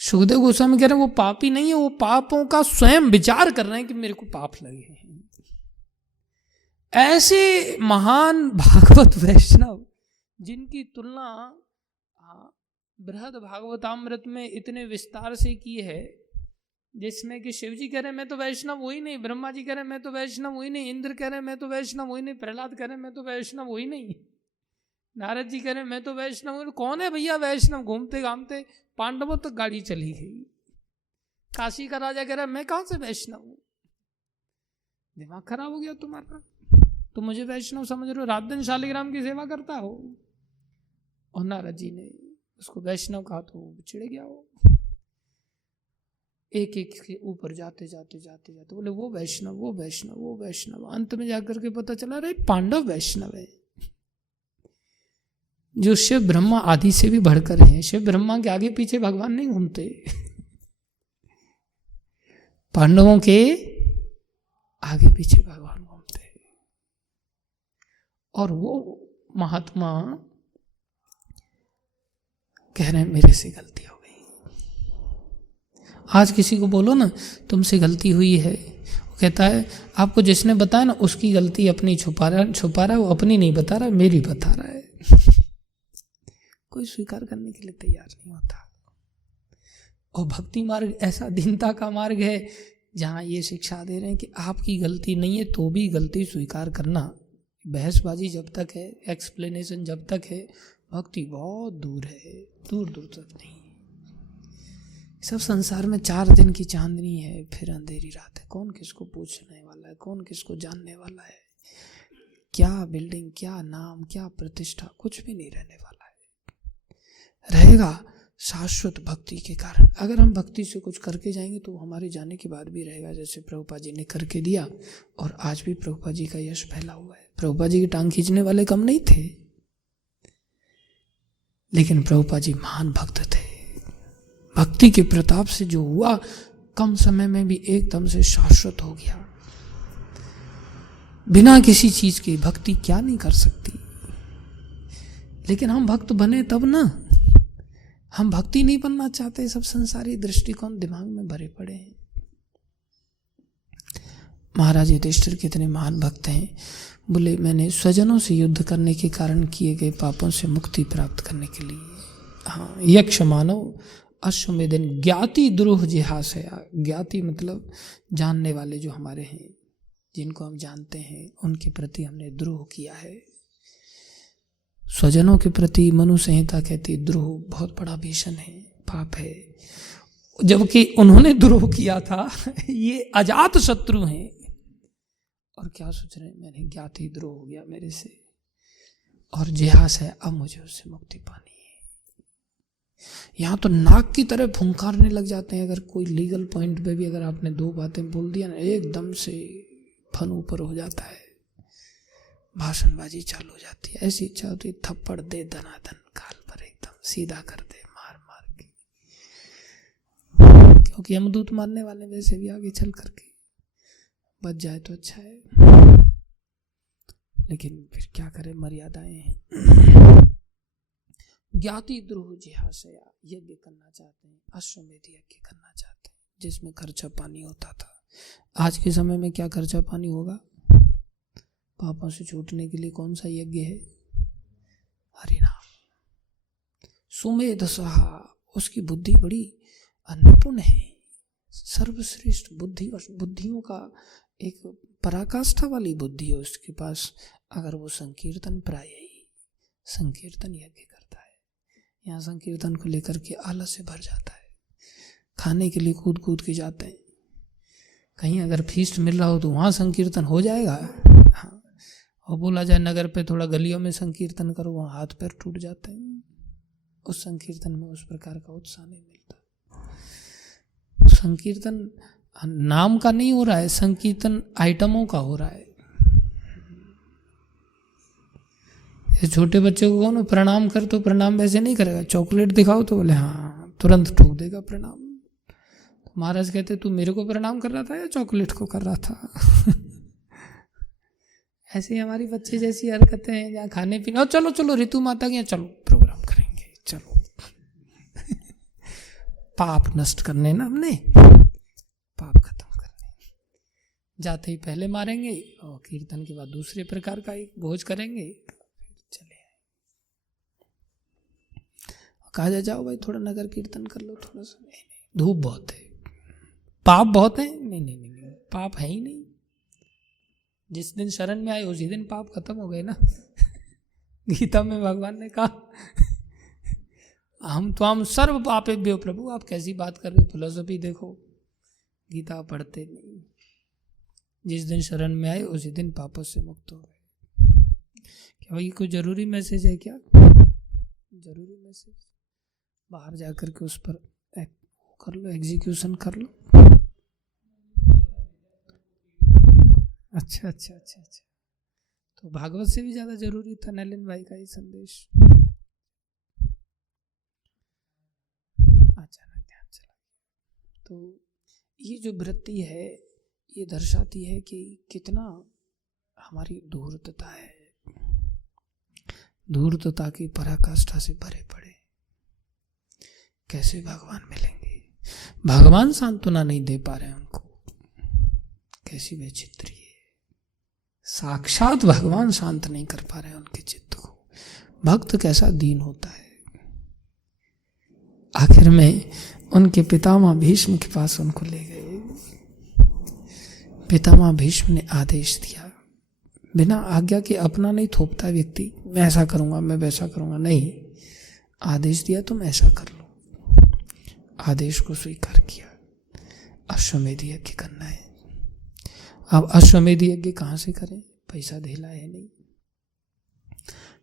सुखदेव गोस्वामी कह रहे हैं वो पापी नहीं है, वो पापों का स्वयं विचार कर रहे हैं कि मेरे को पाप लगे हैं। ऐसे महान भागवत वैष्णव जिनकी तुलना बृहद भागवतामृत में इतने विस्तार से की है, जिसमें कि शिव जी कह रहे हैं मैं तो वैष्णव हुई नहीं, ब्रह्मा जी कह रहे हैं मैं तो वैष्णव हुई नहीं, इंद्र कह रहे हैं मैं तो वैष्णव हुई नहीं, प्रहलाद कह रहे हैं मैं तो वैष्णव हुई नहीं, नारद जी कह रहे हैं मैं तो वैष्णव हुई। कौन है भैया वैष्णव? घूमते घामते पांडवों तक गाड़ी चली गई। काशी का राजा कह रहा है मैं कहां से वैष्णव हूं? दिमाग खराब हो गया तुम्हारा, तुम मुझे वैष्णव समझ रहे हो, रात दिन शालिग्राम की सेवा करता हो। और नारद जी ने उसको वैष्णव कहा तो चिढ़ गया वो, एक एक के ऊपर जाते जाते जाते जाते बोले वो वैष्णव वो वैष्णव वो वैष्णव। अंत में जाकर के पता चला अरे पांडव वैष्णव है, जो शिव ब्रह्मा आदि से भी बढ़कर हैं। शिव ब्रह्मा के आगे पीछे भगवान नहीं घूमते, पांडवों के आगे पीछे भगवान घूमते हैं। और वो महात्मा कह रहे हैं मेरे से गलती हो गई। आज किसी को बोलो ना तुमसे गलती हुई है, वो कहता है आपको जिसने बताया ना उसकी गलती अपनी छुपा रहा है, वो अपनी नहीं बता रहा, मेरी बता रहा है। कोई स्वीकार करने के लिए तैयार नहीं होता। और भक्ति मार्ग ऐसा दीनता का मार्ग है जहाँ ये शिक्षा दे रहे हैं कि आपकी गलती नहीं है तो भी गलती स्वीकार करना। बहसबाजी जब तक है, एक्सप्लेनेशन जब तक है, भक्ति बहुत दूर है, दूर दूर तक नहीं। सब संसार में 4 दिन की चांदनी है, फिर अंधेरी रात है। कौन किसको पूछने वाला है, कौन किसको जानने वाला है, क्या बिल्डिंग, क्या नाम, क्या प्रतिष्ठा, कुछ भी नहीं रहने वाला है। रहेगा शाश्वत भक्ति के कारण। अगर हम भक्ति से कुछ करके जाएंगे तो हमारे जाने के बाद भी रहेगा, जैसे प्रभुपाद जी ने करके दिया और आज भी प्रभुपाद जी का यश फैला हुआ है। प्रभुपाद जी की टांग खींचने वाले कम नहीं थे, लेकिन प्रभुपाद जी महान भक्त थे। भक्ति के प्रताप से जो हुआ कम समय में भी एकदम से शाश्वत हो गया। बिना किसी चीज की भक्ति क्या नहीं कर सकती। लेकिन हम भक्त बने तब ना, हम भक्ति नहीं बनना चाहते। सब संसारी दृष्टिकोण दिमाग में भरे पड़े हैं। महाराज युधिष्ठिर कितने महान भक्त हैं। बोले मैंने स्वजनों से युद्ध करने के कारण किए गए पापों से मुक्ति प्राप्त करने के लिए, हाँ, यक्ष मानव अश्वमेधन ज्ञाति द्रोह जिहासया। ज्ञाति मतलब जानने वाले जो हमारे हैं, जिनको हम जानते हैं, उनके प्रति हमने द्रोह किया है। स्वजनों के प्रति मनु संहिता कहती द्रोह बहुत बड़ा भीषण है, पाप है। जबकि उन्होंने द्रोह किया था, ये अजात शत्रु हैं। और क्या सोच रहे हैं, मैंने ज्ञाति द्रोह हो गया मेरे से और जिहास है, अब मुझे उससे मुक्ति पानी है। यहाँ तो नाक की तरह फुंकारने लग जाते हैं। अगर कोई लीगल पॉइंट पे भी अगर आपने 2 बातें बोल दिया ना, एकदम से फन ऊपर हो जाता है, भाषणबाजी चालू हो जाती है। ऐसी इच्छा होती है थप्पड़ दे दनादन काल पर, एकदम सीधा कर दे मार मार के। क्योंकि यमदूत मारने वाले वैसे भी आगे चल करके बच जाए तो अच्छा है, लेकिन फिर क्या करें, मर्यादाएं हैं। ज्ञाति द्रोह जिहासया, यज्ञ करना चाहते हैं, अश्वमेध यज्ञ करना चाहते हैं, जिसमें खर्चा पानी होता था। आज के समय में क्या खर्चा पानी होगा? पापों से छूटने के लिए कौन सा यज्ञ है? हरिनाम। सुमेध सहा, उसकी बुद्धि बड़ी निपुण है, सर्वश्रेष्ठ बुद्धि और बुद्धियों का एक पराकाष्ठा वाली बुद्धि है उसके पास। अगर वो संकीर्तन प्राय ही संकीर्तन यज्ञ करता है, यहाँ संकीर्तन को लेकर के आलस से भर जाता है, खाने के लिए कूद कूद के जाते हैं। कहीं अगर फीस्ट मिल रहा हो तो वहाँ संकीर्तन हो जाएगा, हाँ, और बोला जाए नगर पे थोड़ा गलियों में संकीर्तन करो, वहाँ हाथ पैर टूट जाते हैं। उस संकीर्तन में उस प्रकार का उत्साह नहीं मिलता। संकीर्तन नाम का नहीं हो रहा है, संकीर्तन आइटमों का हो रहा है। छोटे बच्चे को कहो ना प्रणाम कर, तो प्रणाम वैसे नहीं करेगा। चॉकलेट दिखाओ तो बोले हाँ, तुरंत ठोक देगा प्रणाम। तो महाराज कहते तू मेरे को प्रणाम कर रहा था या चॉकलेट को कर रहा था? ऐसे ही हमारी बच्चे जैसी हरकतें हैं, जहाँ खाने पीने, चलो चलो ऋतु माता के यहाँ चलो प्रोग्राम करेंगे, चलो। पाप नष्ट करने ना, हमने पाप खत्म करने। जाते ही पहले मारेंगे और कीर्तन के बाद दूसरे प्रकार का एक भोज करेंगे, चले कहा जाओ भाई थोड़ा नगर कीर्तन कर लो थोड़ा सा। नहीं, धूप बहुत है, पाप बहुत है। नहीं नहीं नहीं, पाप है ही नहीं। जिस दिन शरण में आए उसी दिन पाप खत्म हो गए ना। गीता में भगवान ने कहा हम त्वाम सर्व पापेभ्यो प्रभु। आप कैसी बात कर रहे हो, फिलोसफी देखो, गीता पढ़ते नहीं। जिस दिन शरण में आए उसी दिन पापों से मुक्त हो गए। क्या भाई कोई जरूरी मैसेज है क्या? जरूरी मैसेज बाहर जाकर के उस पर कर लो, एग्जीक्यूशन कर लो। अच्छा अच्छा अच्छा अच्छा, तो भागवत से भी ज्यादा जरूरी था नलिन भाई का ये संदेश। अचानक ध्यान चला। तो ये जो वृत्ति है ये दर्शाती है कि कितना हमारी धूर्तता है, धूर्तता की पराकाष्ठा से भरे पड़े। कैसे भगवान मिलेंगे? भगवान सांत्वना नहीं दे पा रहे उनको। कैसी वैचित्री है, साक्षात भगवान शांत नहीं कर पा रहे उनके चित्त को। भक्त कैसा दीन होता है। आखिर में उनके पितामह भीष्म के पास उनको ले गए। पितामह भीष्म ने आदेश दिया, बिना आज्ञा के अपना नहीं थोपता व्यक्ति, मैं ऐसा करूंगा मैं वैसा करूंगा, नहीं, आदेश दिया तुम ऐसा कर लो। आदेश को स्वीकार किया, अश्वमेध यज्ञ करना है। अब अश्वमेध यज्ञ कहाँ से करें? पैसा धेला है नहीं,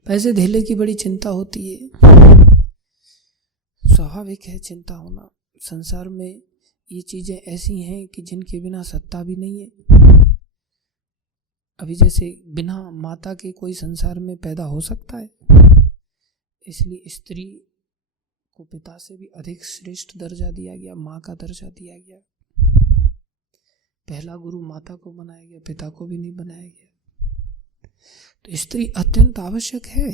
पैसे धेले की बड़ी चिंता होती है। स्वाभाविक है चिंता होना। संसार में ये चीजें ऐसी हैं कि जिनके बिना सत्ता भी नहीं है। अभी जैसे बिना माता के कोई संसार में पैदा हो सकता है, इसलिए स्त्री को पिता से भी अधिक श्रेष्ठ दर्जा दिया गया, माँ का दर्जा दिया गया। पहला गुरु माता को बनाया गया, पिता को भी नहीं बनाया गया। तो स्त्री अत्यंत आवश्यक है।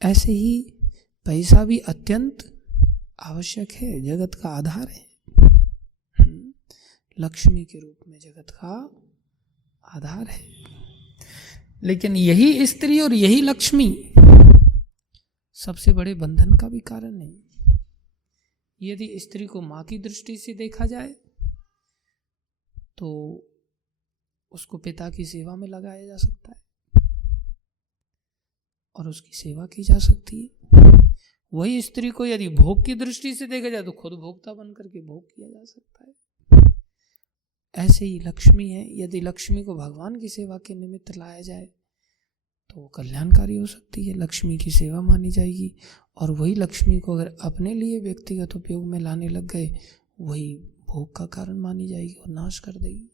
ऐसे ही पैसा भी अत्यंत आवश्यक है, जगत का आधार है। लक्ष्मी के रूप में जगत का आधार है। लेकिन यही स्त्री और यही लक्ष्मी सबसे बड़े बंधन का भी कारण है। यदि स्त्री को माँ की दृष्टि से देखा जाए तो उसको पिता की सेवा में लगाया जा सकता है और उसकी सेवा की जा सकती है। वही स्त्री को यदि भोग की दृष्टि से देखा जाए तो खुद भोक्ता बन करके भोग किया जा सकता है। ऐसे ही लक्ष्मी है, यदि लक्ष्मी को भगवान की सेवा के निमित्त लाया जाए तो वो कल्याणकारी हो सकती है, लक्ष्मी की सेवा मानी जाएगी। और वही लक्ष्मी को अगर अपने लिए व्यक्तिगत उपयोग में लाने लग गए, वही भोग का कारण मानी जाएगी और नाश कर देगी।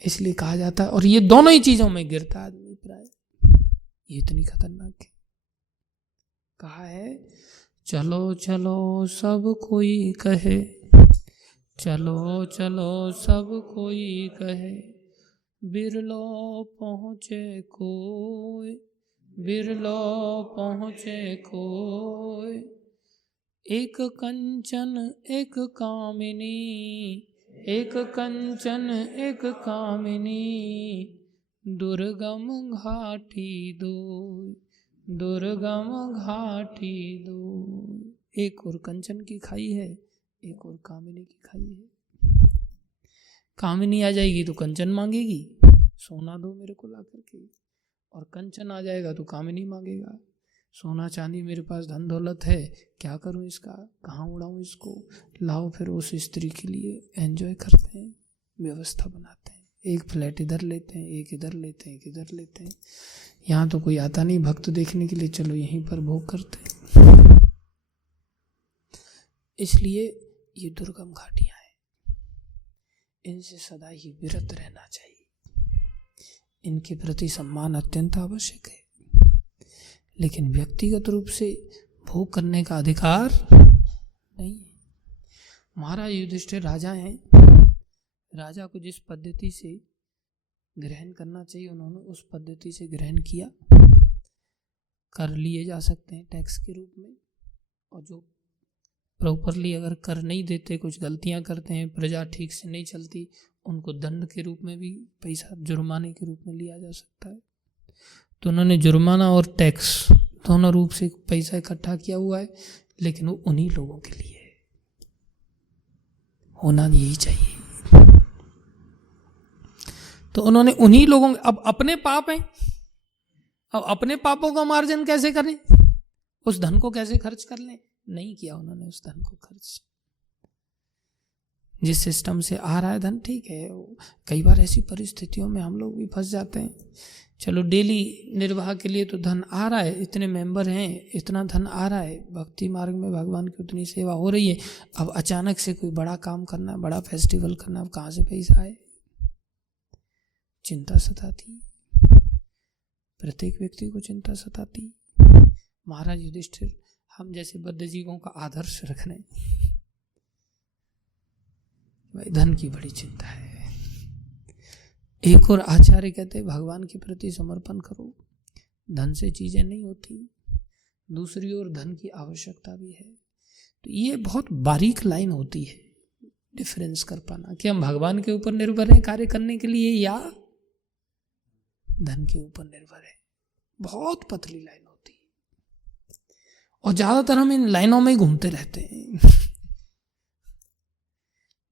इसलिए कहा जाता है, और ये दोनों ही चीजों में गिरता आदमी प्राय, ये इतनी खतरनाक है। कहा है, चलो चलो सब कोई कहे, चलो चलो सब कोई कहे, बिरलो पहुँचे कोई, बिरलो पहुँचे कोई, एक कंचन एक कामिनी, एक कंचन एक कामिनी, दुर्गम घाटी दो, दुर्गम घाटी दो। एक और कंचन की खाई है, एक और कामिनी की खाई है। कामिनी आ जाएगी तो कंचन मांगेगी, सोना दो मेरे को ला करके, और कंचन आ जाएगा तो कामिनी मांगेगा, सोना चांदी मेरे पास धन दौलत है, क्या करूं इसका, कहाँ उड़ाऊं इसको, लाओ। फिर उस स्त्री के लिए एंजॉय करते हैं, व्यवस्था बनाते हैं, एक फ्लैट इधर लेते हैं, एक इधर लेते हैं, एक इधर लेते हैं। यहाँ तो कोई आता नहीं भक्त देखने के लिए, चलो यहीं पर भोग करते हैं। इसलिए ये दुर्गम घाटियां हैं, इनसे सदा ही विरत रहना चाहिए। इनके प्रति सम्मान अत्यंत आवश्यक है, लेकिन व्यक्तिगत रूप से भोग करने का अधिकार नहीं है। महाराज युधिष्ठिर राजा हैं, राजा को जिस पद्धति से ग्रहण करना चाहिए उन्होंने उस पद्धति से ग्रहण किया। कर लिए जा सकते हैं टैक्स के रूप में, और जो प्रॉपरली अगर कर नहीं देते, कुछ गलतियां करते हैं, प्रजा ठीक से नहीं चलती, उनको दंड के रूप में भी पैसा जुर्माने के रूप में लिया जा सकता है। तो उन्होंने जुर्माना और टैक्स दोनों रूप से पैसा इकट्ठा किया हुआ है, लेकिन वो उन्हीं लोगों के लिए है, होना यही चाहिए। तो उन्होंने उन्हीं लोगों, अब अपने पाप हैं, अब अपने पापों का मार्जन कैसे करें, उस धन को कैसे खर्च कर लें, नहीं किया उन्होंने उस धन को खर्च। जिस सिस्टम से आ रहा है धन, ठीक है, कई बार ऐसी परिस्थितियों में हम लोग भी फंस जाते हैं। चलो डेली निर्वाह के लिए तो धन आ रहा है, इतने मेंबर हैं, इतना धन आ रहा है, भक्ति मार्ग में भगवान की उतनी सेवा हो रही है। अब अचानक से कोई बड़ा काम करना है, बड़ा फेस्टिवल करना है, अब कहाँ से पैसा आए, चिंता सताती, प्रत्येक व्यक्ति को चिंता सताती। महाराज युधिष्ठिर हम जैसे बद्ध जीवों का आदर्श रख रहे हैं भाई धन की बड़ी चिंता है। एक और आचार्य कहते भगवान के प्रति समर्पण करो, धन से चीजें नहीं होती, दूसरी ओर धन की आवश्यकता भी है। तो ये बहुत बारीक लाइन होती है डिफरेंस कर पाना कि हम भगवान के ऊपर निर्भर हैं कार्य करने के लिए या धन के ऊपर निर्भर है। बहुत पतली लाइन होती है और ज्यादातर हम इन लाइनों में ही घूमते रहते हैं।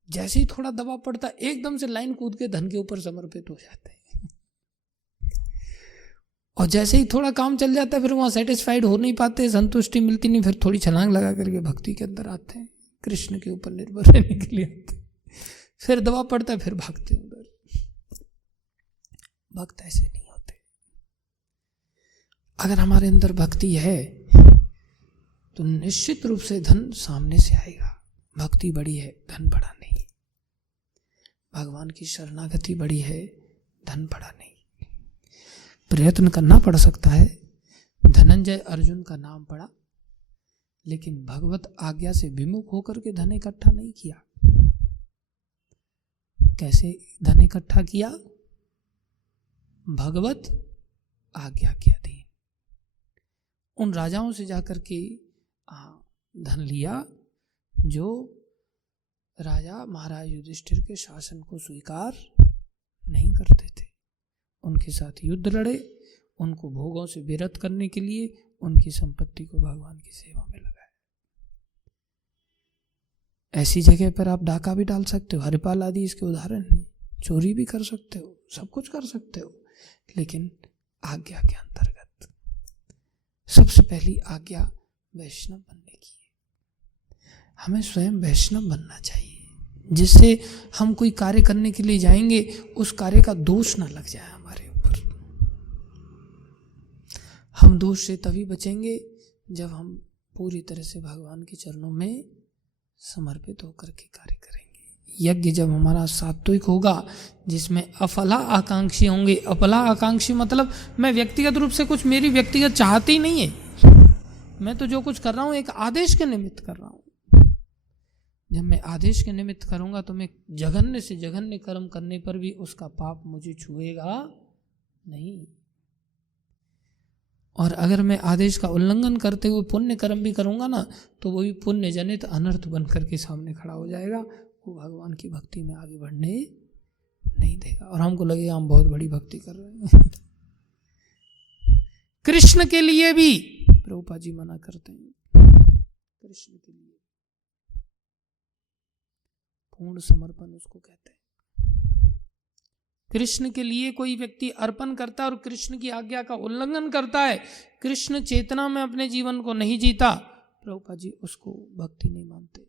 जैसे ही थोड़ा दबाव पड़ता एकदम से लाइन कूद के धन के ऊपर समर्पित हो जाते हैं और जैसे ही थोड़ा काम चल जाता है फिर वहां सेटिस्फाइड हो नहीं पाते, संतुष्टि मिलती नहीं, फिर थोड़ी छलांग लगा करके भक्ति के अंदर आते हैं, कृष्ण के ऊपर निर्भर रहने के लिए आते हैं। फिर दबाव पड़ता है फिर भागते हैं उधर। भक्त ऐसे नहीं होते। अगर हमारे अंदर भक्ति है तो निश्चित रूप से धन सामने से आएगा। भक्ति बड़ी है, धन बड़ा नहीं। भगवान की शरणागति बड़ी है, धन बड़ा नहीं। प्रयत्न करना पड़ सकता है। धनंजय अर्जुन का नाम पड़ा लेकिन भगवत आज्ञा से विमुख होकर के धन इकट्ठा नहीं किया। कैसे धन इकट्ठा किया? भगवत आज्ञा के अधीन। उन राजाओं से जाकर के धन लिया जो राजा महाराज युधिष्ठिर के शासन को स्वीकार नहीं करते थे। उनके साथ युद्ध लड़े, उनको भोगों से विरत करने के लिए उनकी संपत्ति को भगवान की सेवा में लगाया। ऐसी जगह पर आप डाका भी डाल सकते हो, हरिपाल आदि इसके उदाहरण हैं। चोरी भी कर सकते हो, सब कुछ कर सकते हो, लेकिन आज्ञा के अंतर्गत। सबसे पहली आज्ञा वैष्णव बनने की है। हमें स्वयं वैष्णव बनना चाहिए जिससे हम कोई कार्य करने के लिए जाएंगे उस कार्य का दोष ना लग जाए हमारे ऊपर। हम दोष से तभी बचेंगे जब हम पूरी तरह से भगवान के चरणों में समर्पित होकर के कार्य करेंगे। यज्ञ जब हमारा सात्विक होगा जिसमें अफला आकांक्षी होंगे। अफला आकांक्षी मतलब मैं व्यक्तिगत रूप से कुछ मेरी व्यक्तिगत चाहती ही नहीं है, मैं तो जो कुछ कर रहा हूं एक आदेश के निमित्त कर रहा हूं। जब मैं आदेश के निमित्त करूंगा तो मैं जघन्य से जघन्य कर्म करने पर भी उसका पाप मुझे छुएगा नहीं। और अगर मैं आदेश का उल्लंघन करते हुए पुण्य कर्म भी करूंगा ना तो वो भी पुण्य जनित अनर्थ बन करके सामने खड़ा हो जाएगा। वो भगवान की भक्ति में आगे बढ़ने नहीं देगा और हमको लगेगा हम बहुत बड़ी भक्ति कर रहे हैं। कृष्ण के लिए भी प्रभुपाद जी मना करते हैं। कृष्ण के लिए पूर्ण समर्पण उसको कहते हैं। कृष्ण के लिए कोई व्यक्ति अर्पण करता है और कृष्ण की आज्ञा का उल्लंघन करता है, कृष्ण चेतना में अपने जीवन को नहीं जीता, प्रभुपाद जी उसको भक्ति नहीं मानते,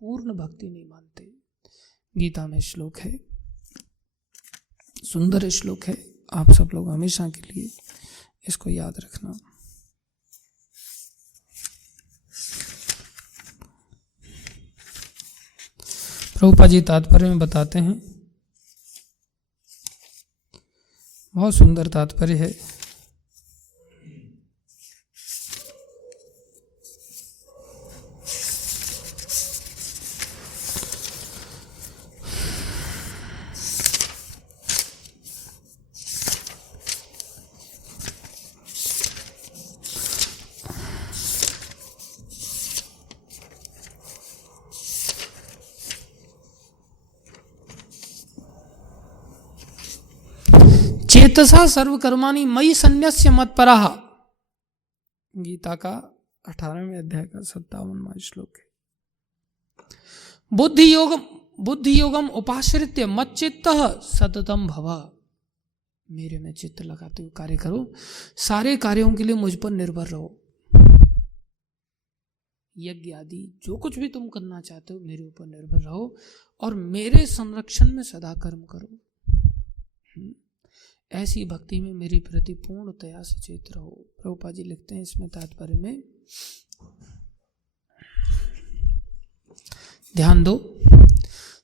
पूर्ण भक्ति नहीं मानते। गीता में श्लोक है, सुंदर श्लोक है, आप सब लोग हमेशा के लिए इसको याद रखना। प्रभुपाद जी तात्पर्य में बताते हैं, बहुत सुंदर तात्पर्य है। चेतसा सर्वकर्माणि मयि संन्यस्य मत्परः, गीता का 18वें अध्याय का 57वां श्लोक है। बुद्धि योगम उपाश्रित्य मच्चित्तः सततम भव, मेरे में चित्त लगाते हुए कार्य करो, सारे कार्यों के लिए मुझ पर निर्भर रहो। यज्ञ आदि जो कुछ भी तुम करना चाहते हो मेरे ऊपर निर्भर रहो और मेरे संरक्षण में सदा कर्म करो। ऐसी भक्ति में मेरे प्रति पूर्णतया सचेत रहो। प्रभुपाद जी लिखते हैं इसमें तात्पर्य में, ध्यान दो,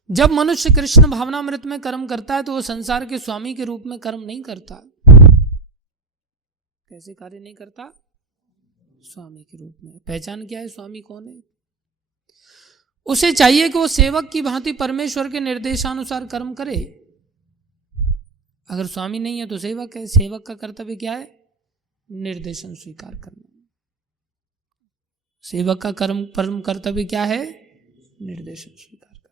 जब मनुष्य कृष्ण भावनामृत में कर्म करता है तो वो संसार के स्वामी के रूप में कर्म नहीं करता। कैसे कार्य नहीं करता? स्वामी के रूप में। पहचान क्या है? स्वामी कौन है? उसे चाहिए कि वो सेवक की भांति परमेश्वर के निर्देशानुसार कर्म करे। अगर स्वामी नहीं है तो सेवक है। सेवक का कर्तव्य क्या है? निर्देशन स्वीकार करना। सेवक का परम कर्तव्य क्या है? निर्देशन स्वीकार करना।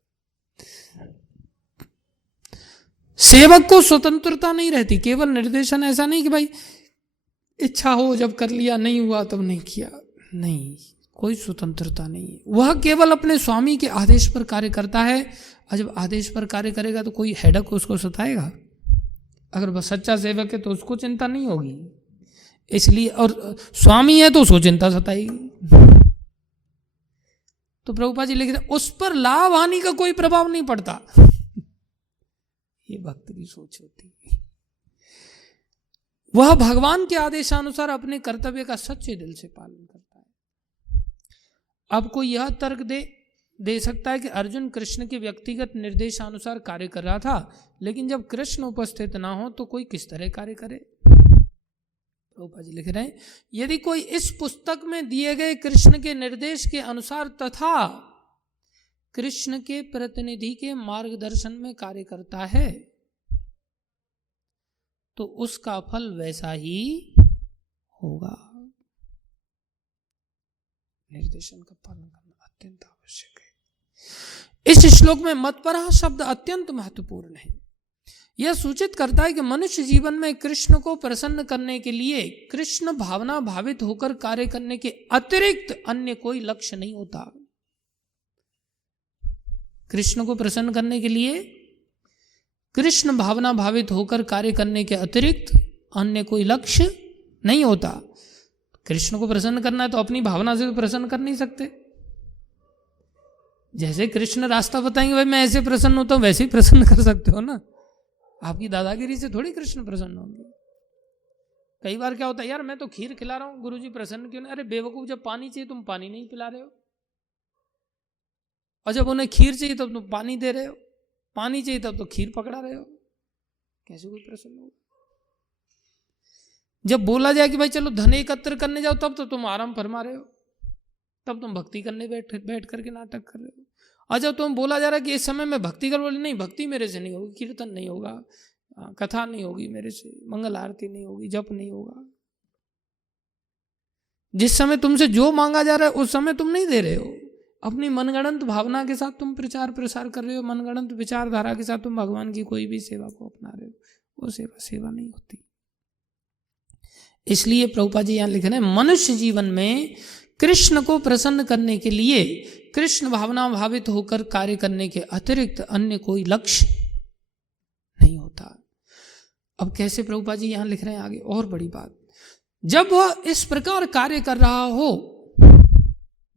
सेवक को स्वतंत्रता नहीं रहती, केवल निर्देशन। ऐसा नहीं कि भाई इच्छा हो जब कर लिया, नहीं हुआ तब नहीं किया, नहीं, कोई स्वतंत्रता नहीं है। वह केवल अपने स्वामी के आदेश पर कार्य करता है। और जब आदेश पर कार्य करेगा तो कोई हेडक उसको सताएगा? अगर वह सच्चा सेवक है तो उसको चिंता नहीं होगी। इसलिए, और स्वामी है तो उसको चिंता सताएगी। तो प्रभुपाद जी लिख रहे उस पर लाभ हानि का कोई प्रभाव नहीं पड़ता। ये भक्त की सोच होती है। वह भगवान के आदेशानुसार अपने कर्तव्य का सच्चे दिल से पालन करता है। अब कोई यह तर्क दे सकता है कि अर्जुन कृष्ण के व्यक्तिगत निर्देशानुसार कार्य कर रहा था, लेकिन जब कृष्ण उपस्थित ना हो तो कोई किस तरह कार्य करे? प्रभुपाद जी लिख रहे हैं, यदि कोई इस पुस्तक में दिए गए कृष्ण के निर्देश के अनुसार तथा कृष्ण के प्रतिनिधि के मार्गदर्शन में कार्य करता है तो उसका फल वैसा ही होगा। निर्देशन का पालन करना अत्यंत आवश्यक है। इस श्लोक में मतपरः शब्द अत्यंत महत्वपूर्ण है। यह सूचित करता है कि मनुष्य जीवन में कृष्ण को प्रसन्न करने के लिए कृष्ण भावना भावित होकर कार्य करने के अतिरिक्त अन्य कोई लक्ष्य नहीं होता। कृष्ण को प्रसन्न करने के लिए कृष्ण भावना भावित होकर कार्य करने के अतिरिक्त अन्य कोई लक्ष्य नहीं होता। कृष्ण को प्रसन्न करना है तो अपनी भावना से तो प्रसन्न कर नहीं सकते। जैसे कृष्ण रास्ता बताएंगे, भाई मैं ऐसे प्रसन्न होता हूं, वैसे ही प्रसन्न कर सकते हो ना। आपकी दादागिरी से थोड़ी कृष्ण प्रसन्न होंगे। कई बार क्या होता है, यार मैं तो खीर खिला रहा हूं, गुरुजी प्रसन्न क्यों नहीं? अरे बेवकूफ, जब पानी चाहिए तुम पानी नहीं पिला रहे हो, और जब उन्हें खीर चाहिए तब तुम पानी दे रहे हो, पानी चाहिए तब तो खीर पकड़ा रहे हो। कैसे कोई प्रसन्न होगा? जब बोला जाए कि भाई चलो धन एकत्र करने जाओ, तब तो तुम आराम फरमा रहे हो, तब तुम भक्ति करने बैठ करके नाटक कर रहे हो। और जब तुम बोला जा रहा है कि इस समय में भक्ति कर, बोले नहीं भक्ति मेरे से नहीं होगी, कीर्तन नहीं होगा, कथा नहीं होगी मेरे से, मंगल आरती नहीं होगी, जप नहीं होगा। जिस समय तुमसे जो मांगा जा रहा है उस समय तुम नहीं दे रहे हो। अपनी मनगढ़ंत भावना के साथ तुम प्रचार प्रसार कर रहे हो, मनगढ़ंत विचारधारा के साथ तुम भगवान की कोई भी सेवा को अपना रहे हो, वो सेवा नहीं होती। इसलिए प्रभुपाद जी यहां लिख रहे हैं, मनुष्य जीवन में कृष्ण को प्रसन्न करने के लिए कृष्ण भावना भावित होकर कार्य करने के अतिरिक्त अन्य कोई लक्ष्य नहीं होता। अब कैसे? प्रभुपाद जी यहां लिख रहे हैं आगे और बड़ी बात, जब वह इस प्रकार कार्य कर रहा हो,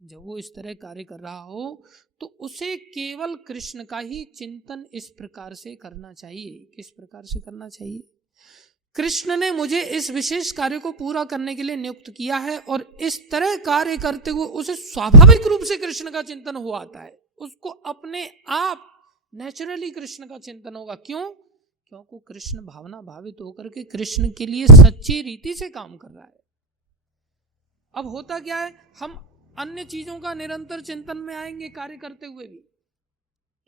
जब वो इस तरह कार्य कर रहा हो तो उसे केवल कृष्ण का ही चिंतन इस प्रकार से करना चाहिए। किस प्रकार से करना चाहिए? कृष्ण ने मुझे इस विशेष कार्य को पूरा करने के लिए नियुक्त किया है, और इस तरह कार्य करते हुए उसे स्वाभाविक रूप से कृष्ण का चिंतन हो आता है। उसको अपने आप नेचुरली कृष्ण का चिंतन होगा। क्यों? क्योंकि कृष्ण भावना भावित होकर के कृष्ण के लिए सच्ची रीति से काम कर रहा है। अब होता क्या है, हम अन्य चीजों का निरंतर चिंतन में आएंगे कार्य करते हुए भी,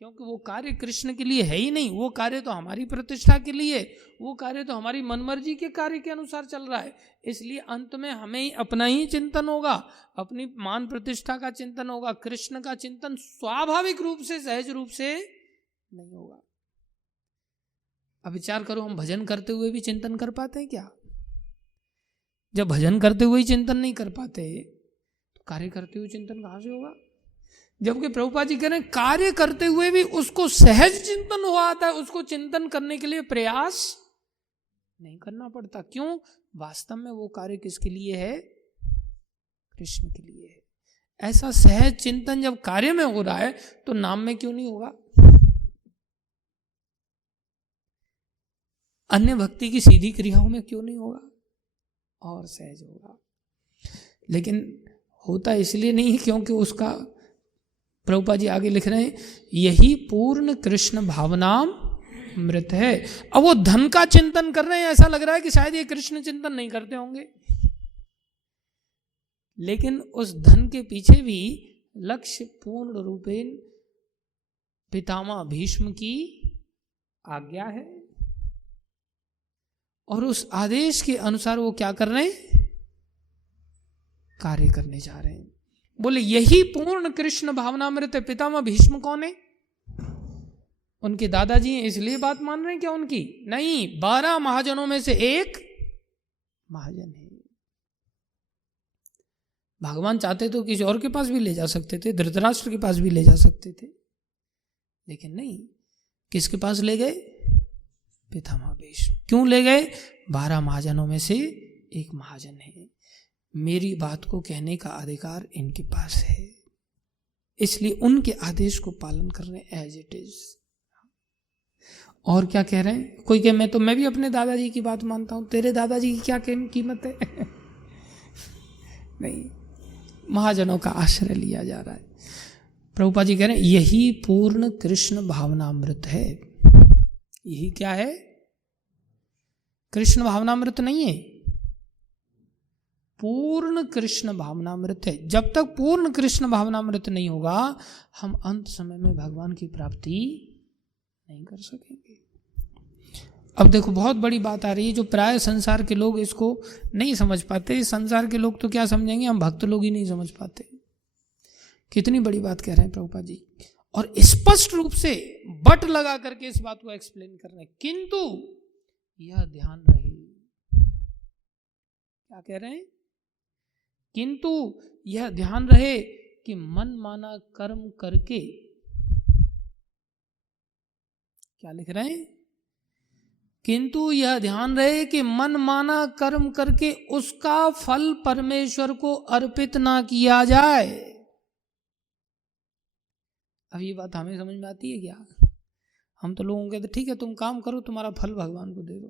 क्योंकि वो कार्य कृष्ण के लिए है ही नहीं। वो कार्य तो हमारी प्रतिष्ठा के लिए, वो कार्य तो हमारी मनमर्जी के कार्य के अनुसार चल रहा है। इसलिए अंत में हमें ही अपना ही चिंतन होगा, अपनी मान प्रतिष्ठा का चिंतन होगा। कृष्ण का चिंतन स्वाभाविक रूप से, सहज रूप से नहीं होगा। अब विचार करो, हम भजन करते हुए भी चिंतन कर पाते हैं क्या? जब भजन करते हुए ही चिंतन नहीं कर पाते तो कार्य करते हुए चिंतन कहां से होगा? जबकि प्रभुपाद जी कह रहे हैं, कार्य करते हुए भी उसको सहज चिंतन हुआ आता है, उसको चिंतन करने के लिए प्रयास नहीं करना पड़ता। क्यों? वास्तव में वो कार्य किसके लिए है? कृष्ण के लिए है। ऐसा सहज चिंतन जब कार्य में हो रहा है तो नाम में क्यों नहीं होगा? अन्य भक्ति की सीधी क्रियाओं में क्यों नहीं होगा? और सहज होगा। लेकिन होता इसलिए नहीं है क्योंकि उसका, प्रभुपाद जी आगे लिख रहे हैं, यही पूर्ण कृष्ण भावनामृत है। अब वो धन का चिंतन कर रहे हैं, ऐसा लग रहा है कि शायद ये कृष्ण चिंतन नहीं करते होंगे, लेकिन उस धन के पीछे भी लक्ष्य पूर्ण रूपेण पितामह भीष्म की आज्ञा है और उस आदेश के अनुसार वो क्या कर रहे हैं, कार्य करने जा रहे हैं। बोले यही पूर्ण कृष्ण भावनामृत है। पितामह भीष्म कौन है? उनके दादाजी हैं, इसलिए बात मान रहे हैं क्या उनकी? नहीं, 12 महाजनों में से एक महाजन है। भगवान चाहते तो किसी और के पास भी ले जा सकते थे, धृतराष्ट्र के पास भी ले जा सकते थे, लेकिन नहीं, किसके पास ले गए? पितामह भीष्म। क्यों ले गए? 12 महाजनों में से एक महाजन है, मेरी बात को कहने का अधिकार इनके पास है, इसलिए उनके आदेश को पालन कर रहे हैं एज इट इज। और क्या कह रहे हैं? कोई कहे मैं भी अपने दादाजी की बात मानता हूं, तेरे दादाजी की क्या कीमत है? नहीं, महाजनों का आश्रय लिया जा रहा है। प्रभुपाद जी कह रहे हैं यही पूर्ण कृष्ण भावनामृत है। यही क्या है? कृष्ण भावनामृत नहीं है, पूर्ण कृष्ण भावनामृत है। जब तक पूर्ण कृष्ण भावनामृत नहीं होगा, हम अंत समय में भगवान की प्राप्ति नहीं कर सकेंगे। अब देखो, बहुत बड़ी बात आ रही है जो प्राय संसार के लोग इसको नहीं समझ पाते। संसार के लोग तो क्या समझेंगे, हम भक्त लोग ही नहीं समझ पाते। कितनी बड़ी बात कह रहे हैं प्रभुपाद जी, और स्पष्ट रूप से बट लगा करके इस बात को एक्सप्लेन कर रहे हैं। किंतु यह ध्यान रहे, क्या कह रहे हैं? किंतु यह ध्यान रहे कि मन माना कर्म करके, क्या लिख रहे हैं? किंतु यह ध्यान रहे कि मन माना कर्म करके उसका फल परमेश्वर को अर्पित ना किया जाए। अब ये बात हमें समझ में आती है क्या? हम तो लोगों कहते ठीक है तुम काम करो, तुम्हारा फल भगवान को दे दो।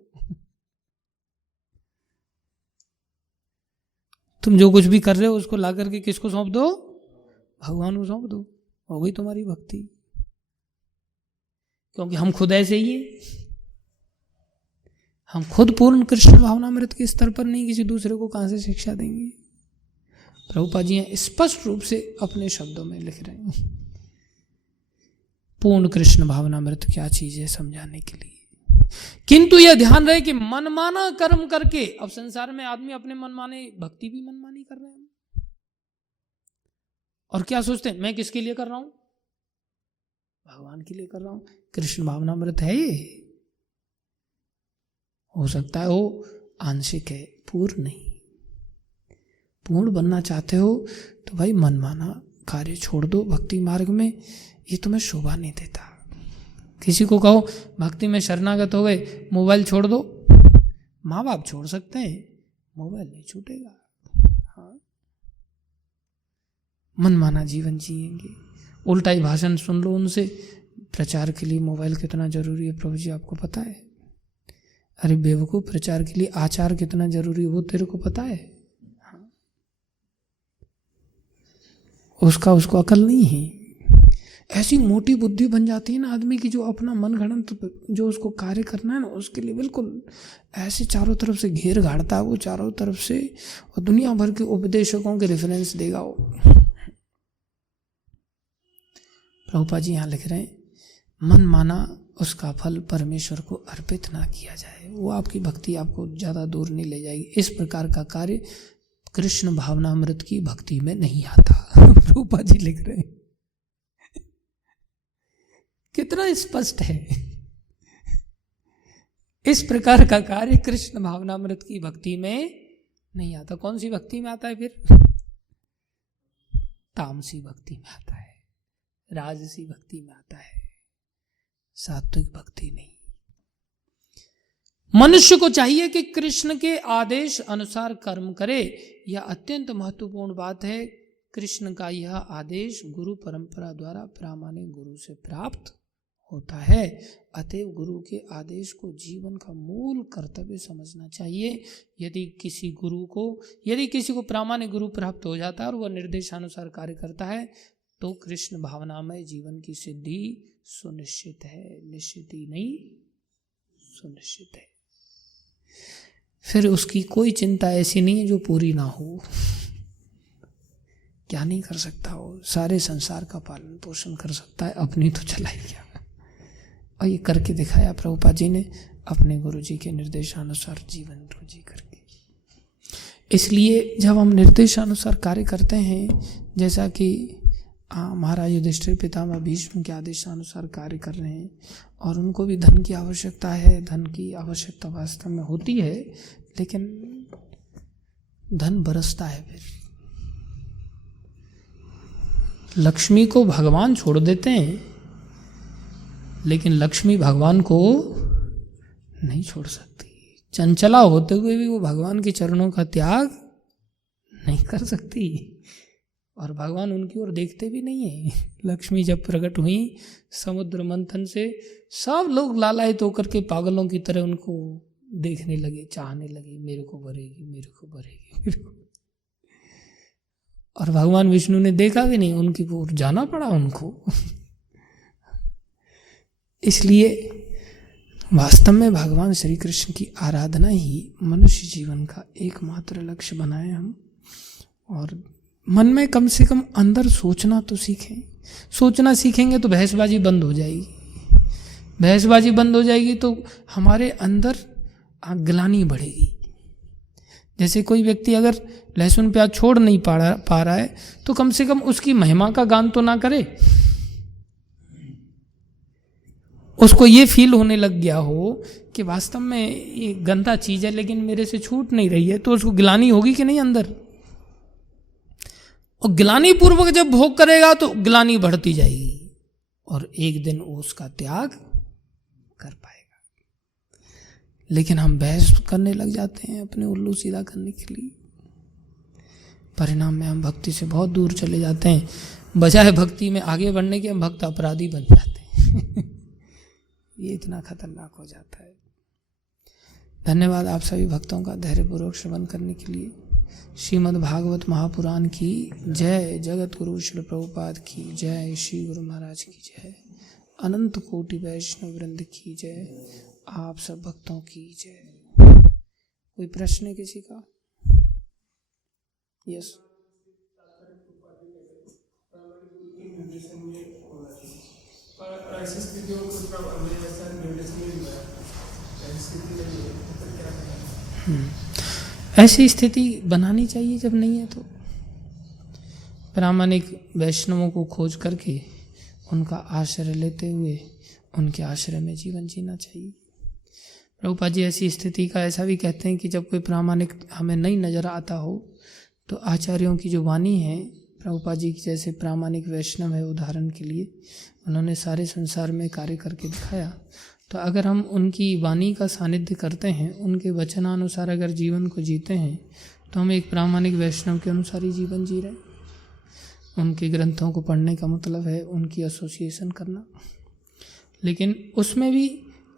तुम जो कुछ भी कर रहे हो उसको ला करके किसको सौंप दो? भगवान को सौंप दो, हो गई तुम्हारी भक्ति। क्योंकि हम खुद ऐसे ही हैं, हम खुद पूर्ण कृष्ण भावनामृत के स्तर पर नहीं, किसी दूसरे को कहां से शिक्षा देंगे? प्रभुपाद जी स्पष्ट रूप से अपने शब्दों में लिख रहे हैं पूर्ण कृष्ण भावनामृत क्या चीज है समझाने के लिए। किंतु यह ध्यान रहे कि मनमाना कर्म करके, अब संसार में आदमी अपने मनमाने भक्ति भी मनमानी कर रहे हैं, और क्या सोचते हैं मैं किसके लिए कर रहा हूं? भगवान के लिए कर रहा हूं। कृष्ण भावनामृत है ये? हो सकता है वो आंशिक है, पूर्ण नहीं। पूर्ण बनना चाहते हो तो भाई मनमाना कार्य छोड़ दो भक्ति मार्ग में, ये तुम्हें शोभा नहीं देता। किसी को कहो भक्ति में शरणागत हो गए, मोबाइल छोड़ दो, माँ बाप छोड़ सकते हैं, मोबाइल नहीं छूटेगा। हाँ, मनमाना जीवन जिएंगे, उल्टा ही भाषण सुन लो उनसे। प्रचार के लिए मोबाइल कितना जरूरी है प्रभु जी आपको पता है? अरे बेवकूफ, प्रचार के लिए आचार कितना जरूरी है वो तेरे को पता है? हाँ। उसको अकल नहीं है। ऐसी मोटी बुद्धि बन जाती है ना आदमी की, जो अपना मन गढ़ंत जो उसको कार्य करना है ना, उसके लिए बिल्कुल ऐसे चारों तरफ से घेर घाड़ता है वो, चारों तरफ से, और दुनिया भर के उपदेशकों के रेफरेंस देगा वो। प्रभुपाद जी यहाँ लिख रहे हैं मन माना उसका फल परमेश्वर को अर्पित ना किया जाए, वो आपकी भक्ति आपको ज्यादा दूर नहीं ले जाएगी। इस प्रकार का कार्य कृष्ण भावनामृत की भक्ति में नहीं आता। प्रभुपाद जी लिख रहे हैं, कितना स्पष्ट है। इस प्रकार का कार्य कृष्ण भावनामृत की भक्ति में नहीं आता। कौन सी भक्ति में आता है फिर? तामसी भक्ति में आता है, राजसी भक्ति में आता है, सात्विक भक्ति नहीं। मनुष्य को चाहिए कि कृष्ण के आदेश अनुसार कर्म करे। यह अत्यंत महत्वपूर्ण बात है। कृष्ण का यह आदेश गुरु परंपरा द्वारा प्रामाणिक गुरु से प्राप्त होता है। अतएव गुरु के आदेश को जीवन का मूल कर्तव्य समझना चाहिए। यदि किसी को प्रामाणिक गुरु प्राप्त हो जाता है और वह निर्देशानुसार कार्य करता है तो कृष्ण भावनामय जीवन की सिद्धि सुनिश्चित है। निश्चित ही नहीं, सुनिश्चित है। फिर उसकी कोई चिंता ऐसी नहीं है जो पूरी ना हो। क्या नहीं कर सकता वो, सारे संसार का पालन पोषण कर सकता है, अपनी तो चलाई क्या। और ये करके दिखाया प्रभुपाद जी ने अपने गुरु जी के निर्देशानुसार जीवन को जी करके। इसलिए जब हम निर्देशानुसार कार्य करते हैं, जैसा कि महाराज युधिष्ठिर पितामह भीष्म के आदेशानुसार कार्य कर रहे हैं, और उनको भी धन की आवश्यकता है, धन की आवश्यकता वास्तव में होती है, लेकिन धन बरसता है। फिर लक्ष्मी को भगवान छोड़ देते हैं, लेकिन लक्ष्मी भगवान को नहीं छोड़ सकती। चंचला होते हुए भी वो भगवान के चरणों का त्याग नहीं कर सकती, और भगवान उनकी ओर देखते भी नहीं है। लक्ष्मी जब प्रकट हुई समुद्र मंथन से, सब लोग लालायित होकर के पागलों की तरह उनको देखने लगे, चाहने लगे, मेरे को भरेगी, मेरे को भरेगी, मेरे को। और भगवान विष्णु ने देखा भी नहीं, उनकी ओर जाना पड़ा उनको। इसलिए वास्तव में भगवान श्री कृष्ण की आराधना ही मनुष्य जीवन का एकमात्र लक्ष्य बनाए हम। और मन में कम से कम अंदर सोचना तो सीखें। सोचना सीखेंगे तो बहसबाजी बंद हो जाएगी। बहसबाजी बंद हो जाएगी तो हमारे अंदर ग्लानि बढ़ेगी। जैसे कोई व्यक्ति अगर लहसुन प्याज छोड़ नहीं पा रहा है तो कम से कम उसकी महिमा का गान तो ना करे। उसको ये फील होने लग गया हो कि वास्तव में ये गंदा चीज है लेकिन मेरे से छूट नहीं रही है, तो उसको ग्लानि होगी कि नहीं अंदर। और ग्लानि पूर्वक जब भोग करेगा तो ग्लानि बढ़ती जाएगी, और एक दिन वो उसका त्याग कर पाएगा। लेकिन हम बहस करने लग जाते हैं अपने उल्लू सीधा करने के लिए, परिणाम में हम भक्ति से बहुत दूर चले जाते हैं। बजाय भक्ति में आगे बढ़ने के हम भक्त अपराधी बन जाते हैं। ये इतना खतरनाक हो जाता है। धन्यवाद आप सभी भक्तों का धैर्यपूर्वक श्रवण करने के लिए। श्रीमद् भागवत महापुराण की जय, जगत गुरु श्री प्रभुपाद की जय, श्री गुरु महाराज की जय, अनंत कोटि वैष्णव वृंद की जय, आप सब भक्तों की जय। कोई प्रश्न है किसी का? यस। ऐसी स्थितियों को हमें ऐसा निर्देश नहीं मिला, ऐसी स्थिति नहीं है तो क्या करें? ऐसी स्थिति बनानी चाहिए जब नहीं है तो प्रामाणिक वैष्णवों को खोज करके उनका आश्रय लेते हुए उनके आश्रय में जीवन जीना चाहिए। प्रभुपाद जी ऐसी स्थिति का ऐसा भी कहते हैं कि जब कोई प्रामाणिक हमें नहीं नजर आता हो तो आचार्यों की जो वाणी है, प्रभुपाद जी की जैसे प्रामाणिक वैष्णव है उदाहरण के लिए, उन्होंने सारे संसार में कार्य करके दिखाया। तो अगर हम उनकी वाणी का सानिध्य करते हैं, उनके वचनानुसार अगर जीवन को जीते हैं, तो हम एक प्रामाणिक वैष्णव के अनुसार ही जीवन जी रहे हैं। उनके ग्रंथों को पढ़ने का मतलब है उनकी एसोसिएशन करना। लेकिन उसमें भी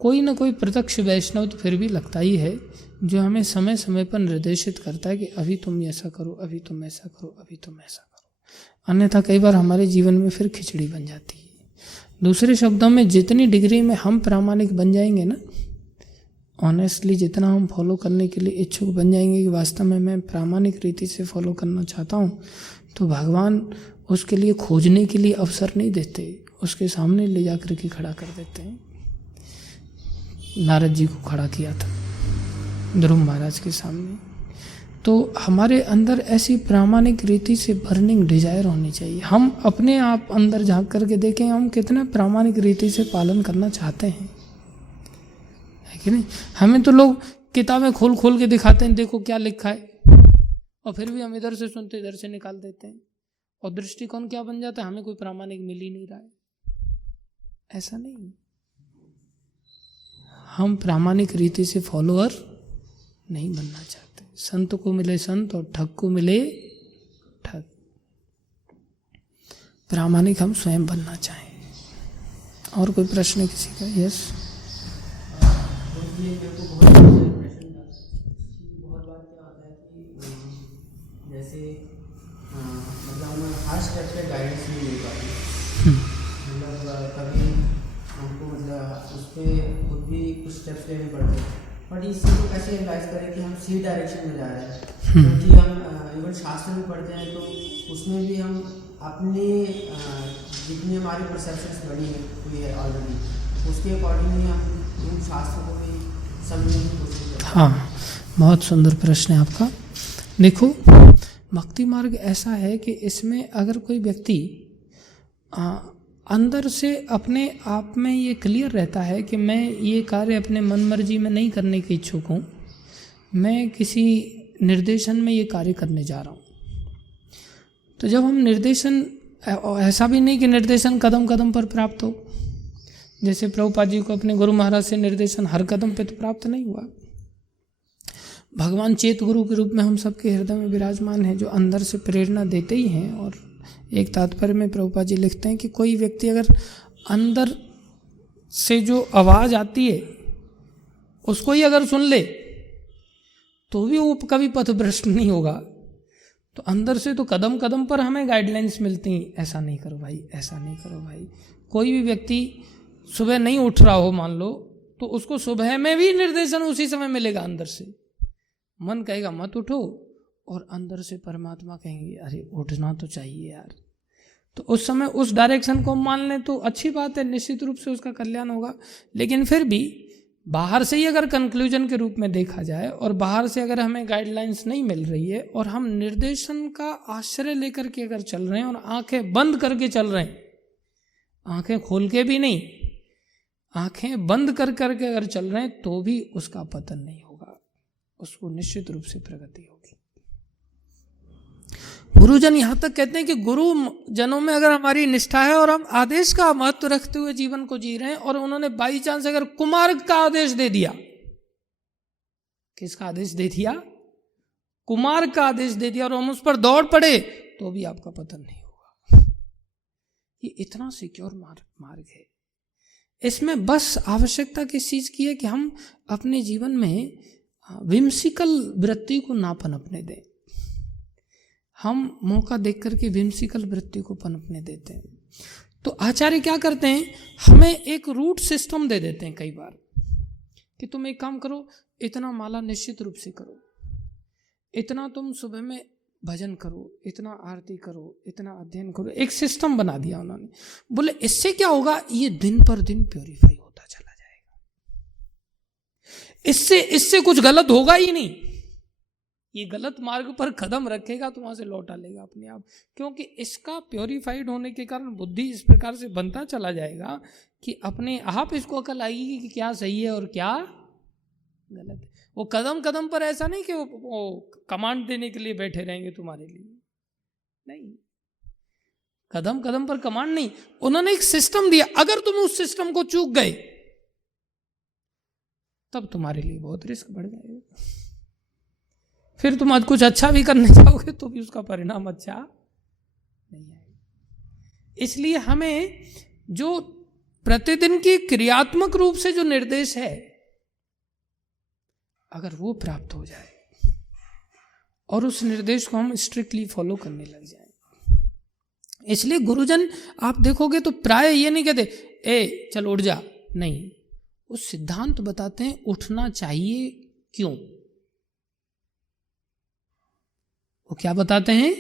कोई ना कोई प्रत्यक्ष वैष्णव तो फिर भी लगता ही है, जो हमें समय समय पर निर्देशित करता है कि अभी तुम ऐसा करो, अभी तुम ऐसा करो, अभी तुम ऐसा करो। अन्यथा कई बार हमारे जीवन में फिर खिचड़ी बन जाती है। दूसरे शब्दों में जितनी डिग्री में हम प्रामाणिक बन जाएंगे ना, ऑनेस्टली जितना हम फॉलो करने के लिए इच्छुक बन जाएंगे कि वास्तव में मैं प्रामाणिक रीति से फॉलो करना चाहता हूँ, तो भगवान उसके लिए खोजने के लिए अवसर नहीं देते, उसके सामने ले जा करके खड़ा कर देते हैं। नारद जी को खड़ा किया था ध्रुव महाराज के सामने। तो हमारे अंदर ऐसी प्रामाणिक रीति से बर्निंग डिजायर होनी चाहिए। हम अपने आप अंदर झांक करके देखें हम कितना प्रामाणिक रीति से पालन करना चाहते हैं, है कि नहीं। हमें तो लोग किताबें खोल खोल के दिखाते हैं, देखो क्या लिखा है, और फिर भी हम इधर से सुनते इधर से निकाल देते हैं, और दृष्टिकोण क्या बन जाता है, हमें कोई प्रामाणिक मिल ही नहीं रहा है। ऐसा नहीं, हम प्रामाणिक रीति से फॉलोअर नहीं बनना चाहते। संत को मिले संत और ठग को मिले ठग। प्रामाणिक हम स्वयं बनना चाहें। और कोई प्रश्न है किसी का? यस। बहुत बार क्या होता है कि जैसे मतलब हमें हर स्टेप पे गाइडेंस नहीं मिल पाती। मतलब कभी हमको मतलब उस पर खुद भी कुछ स्टेप्स लेने पड़ते हैं, बट इस चीज़ को कैसे एनालाइज करें कि हम सही डायरेक्शन में जा रहे हैं, क्योंकि हम इवन शास्त्र में पढ़ते हैं तो उसमें भी हम अपने जितनी हमारी परसेप्शंस बनी हुई है ऑलरेडी, उसके अकॉर्डिंगली हम उन शास्त्रों को भी समझने की कोशिश करते हैं। हाँ, बहुत सुंदर प्रश्न है आपका। देखो, भक्ति मार्ग ऐसा है कि इसमें अगर कोई व्यक्ति अंदर से अपने आप में ये क्लियर रहता है कि मैं ये कार्य अपने मन मर्जी में नहीं करने की इच्छुक हूँ, मैं किसी निर्देशन में ये कार्य करने जा रहा हूँ, तो जब हम निर्देशन, ऐसा भी नहीं कि निर्देशन कदम कदम पर प्राप्त हो, जैसे प्रभुपाद जी को अपने गुरु महाराज से निर्देशन हर कदम पे तो प्राप्त नहीं हुआ। भगवान चेत गुरु के रूप में हम सबके हृदय में विराजमान हैं, जो अंदर से प्रेरणा देते ही हैं। और एक तात्पर्य में प्रभुपाद जी लिखते हैं कि कोई व्यक्ति अगर अंदर से जो आवाज़ आती है उसको ही अगर सुन ले तो भी वो कभी पथभ्रष्ट नहीं होगा। तो अंदर से तो कदम कदम पर हमें गाइडलाइंस मिलती हैं, ऐसा नहीं करो भाई, ऐसा नहीं करो भाई। कोई भी व्यक्ति सुबह नहीं उठ रहा हो मान लो, तो उसको सुबह में भी निर्देशन उसी समय मिलेगा अंदर से। मन कहेगा मत उठो, और अंदर से परमात्मा कहेंगे अरे उठना तो चाहिए यार। तो उस समय उस डायरेक्शन को मान लें तो अच्छी बात है, निश्चित रूप से उसका कल्याण होगा। लेकिन फिर भी बाहर से ही अगर कंक्लूजन के रूप में देखा जाए, और बाहर से अगर हमें गाइडलाइंस नहीं मिल रही है और हम निर्देशन का आश्रय लेकर के अगर चल रहे हैं और आंखें बंद करके चल रहे हैं, आंखें खोल के भी नहीं, आंखें बंद कर करके अगर चल रहे हैं, तो भी उसका पतन नहीं होगा, उसको निश्चित रूप से प्रगति होगी। गुरुजन यहाँ तक कहते हैं कि गुरु जनों में अगर हमारी निष्ठा है और हम आदेश का महत्व रखते हुए जीवन को जी रहे हैं, और उन्होंने बाई चांस अगर कुमार्ग का आदेश दे दिया, किसका आदेश दे दिया? कुमार्ग का आदेश दे दिया, और हम उस पर दौड़ पड़े, तो भी आपका पतन नहीं होगा। ये इतना सिक्योर मार्ग है। इसमें बस आवश्यकता किस चीज की है कि हम अपने जीवन में विमसिकल वृत्ति को ना पनपने दें। हम मौका देख करके विमसिकल वृत्ति को पनपने देते हैं। तो आचार्य क्या करते हैं, हमें एक रूट सिस्टम दे देते हैं कई बार कि तुम एक काम करो, इतना माला निश्चित रूप से करो, इतना तुम सुबह में भजन करो, इतना आरती करो, इतना अध्ययन करो। एक सिस्टम बना दिया उन्होंने। बोले इससे क्या होगा, ये दिन पर दिन प्योरीफाई होता चला जाएगा, इससे कुछ गलत होगा ही नहीं। ये गलत मार्ग पर कदम रखेगा तो वहां से लौटा लेगा अपने आप, क्योंकि इसका प्योरीफाइड होने के कारण बुद्धि इस प्रकार से बनता चला जाएगा कि अपने आप इसको अकल आएगी कि क्या सही है और क्या गलत है। वो कदम कदम पर ऐसा नहीं कि वो कमांड देने के लिए बैठे रहेंगे तुम्हारे लिए, नहीं, कदम कदम पर कमांड नहीं, उन्होंने एक सिस्टम दिया। अगर तुम उस सिस्टम को चूक गए तब तुम्हारे लिए बहुत रिस्क बढ़ जाएगा। फिर तुम आज कुछ अच्छा भी करने जाओगे तो भी उसका परिणाम अच्छा नहीं आएगा। इसलिए हमें जो प्रतिदिन की क्रियात्मक रूप से जो निर्देश है, अगर वो प्राप्त हो जाए और उस निर्देश को हम स्ट्रिक्टली फॉलो करने लग जाए, इसलिए गुरुजन आप देखोगे तो प्राय ये नहीं कहते ए चल उठ जा, नहीं, उस सिद्धांत बताते हैं उठना चाहिए क्यों। वो क्या बताते हैं,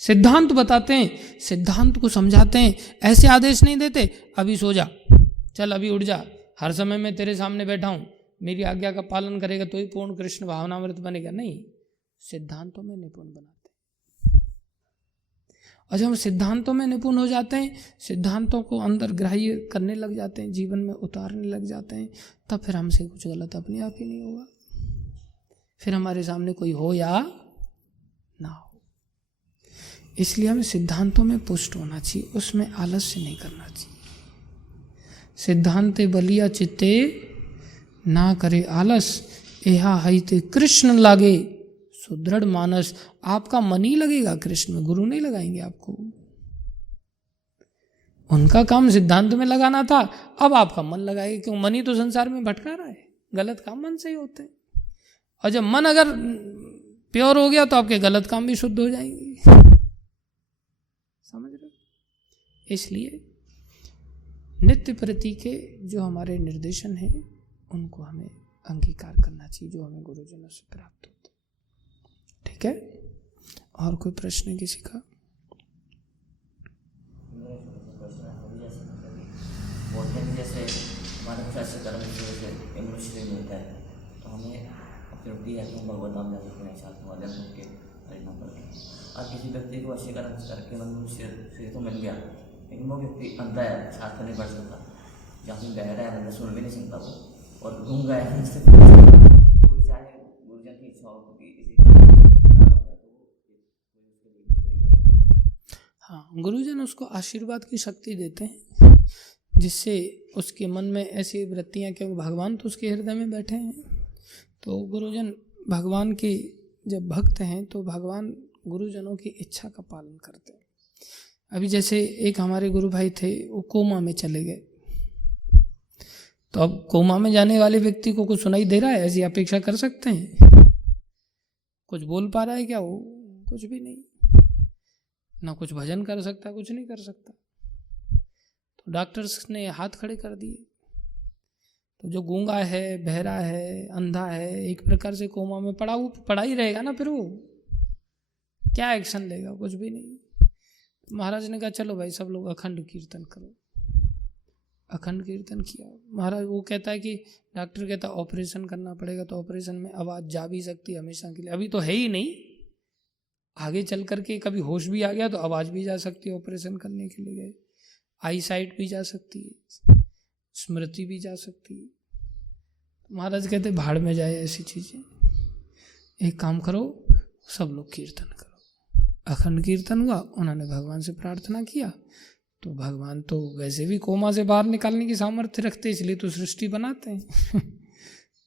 सिद्धांत बताते हैं, सिद्धांत को समझाते हैं। ऐसे आदेश नहीं देते अभी सो जा, चल अभी उठ जा, हर समय मैं तेरे सामने बैठा हूं, मेरी आज्ञा का पालन करेगा तो ही पूर्ण कृष्ण भावनामृत बनेगा। नहीं, सिद्धांतों में निपुण बनाते हैं। और जब हम सिद्धांतों में निपुण हो जाते हैं, सिद्धांतों को अंदर ग्राह्य करने लग जाते हैं, जीवन में उतारने लग जाते हैं, तब फिर हमसे कुछ गलत अपने आप ही नहीं होगा। फिर हमारे सामने कोई हो या ना हो। इसलिए हमें सिद्धांतों में पुष्ट होना चाहिए, उसमें आलस्य नहीं करना चाहिए। सिद्धांते बलिया चित्ते ना करे आलस, एहा हईते कृष्ण लागे सुदृढ़ मानस। आपका मन ही लगेगा कृष्ण में, गुरु नहीं लगाएंगे आपको। उनका काम सिद्धांत में लगाना था, अब आपका मन लगाएगा, क्यों, मन ही तो संसार में भटका रहा है। गलत काम मन से ही होते हैं, और जब मन अगर प्योर हो गया तो आपके गलत काम भी शुद्ध हो जाएंगे। समझ रहे? इसलिए नित्य प्रति के जो हमारे निर्देशन हैं उनको हमें अंगीकार करना चाहिए जो हमें गुरुजनों से प्राप्त होता है। ठीक है, और कोई प्रश्न किसी का? बोलते हैं जैसे हमारे कुछ ऐसे कर्म की वजह से मनुष्य मिलता है, तो हमें अपनी है कि हम भगवत धाम जा सकते हैं साथ में अध्ययन के हरिनाम करके। और किसी व्यक्ति को ऐसे कर्म करके मनुष्य से तो मिल गया, लेकिन वो व्यक्ति अंधा है, शास्त्र नहीं पढ़ सकता, जहाँ से गहरा है मतलब सुन भी नहीं सकता वो, और गूंगा है, इससे कोई चाहे गुरुजन की इच्छा हो कि किसी का हाँ, गुरुजन उसको आशीर्वाद की शक्ति देते हैं, जिससे उसके मन में ऐसी वृत्तियाँ, क्योंकि भगवान तो उसके हृदय में बैठे हैं, तो गुरुजन भगवान के जब भक्त हैं तो भगवान गुरुजनों की इच्छा का पालन करते हैं। अभी जैसे एक हमारे गुरु भाई थे, वो कोमा में चले गए, तो अब कोमा में जाने वाले व्यक्ति को कुछ सुनाई दे रहा है, ऐसी अपेक्षा कर सकते हैं? कुछ बोल पा रहा है क्या वो? कुछ भी नहीं, ना कुछ भजन कर सकता, कुछ नहीं कर सकता। तो डॉक्टर्स ने हाथ खड़े कर दिए, तो जो गूंगा है, बहरा है, अंधा है, एक प्रकार से कोमा में पड़ा ही रहेगा ना, फिर वो क्या एक्शन लेगा? कुछ भी नहीं। तो महाराज ने कहा चलो भाई सब लोग अखंड कीर्तन करो। अखंड कीर्तन किया। महाराज वो कहता है कि डॉक्टर कहता है ऑपरेशन करना पड़ेगा, तो ऑपरेशन में आवाज़ जा भी सकती है हमेशा के लिए, अभी तो है ही नहीं, आगे चल करके कभी होश भी आ गया तो आवाज़ भी जा सकती है, ऑपरेशन करने के लिए गए, आई साइट भी जा सकती है, स्मृति भी जा सकती है। तो महाराज कहते भाड़ में जाए ऐसी चीज़ें, एक काम करो सब लोग कीर्तन करो। अखंड कीर्तन हुआ, उन्होंने भगवान से प्रार्थना किया, तो भगवान तो वैसे भी कोमा से बाहर निकालने की सामर्थ्य रखते, इसलिए तो सृष्टि बनाते हैं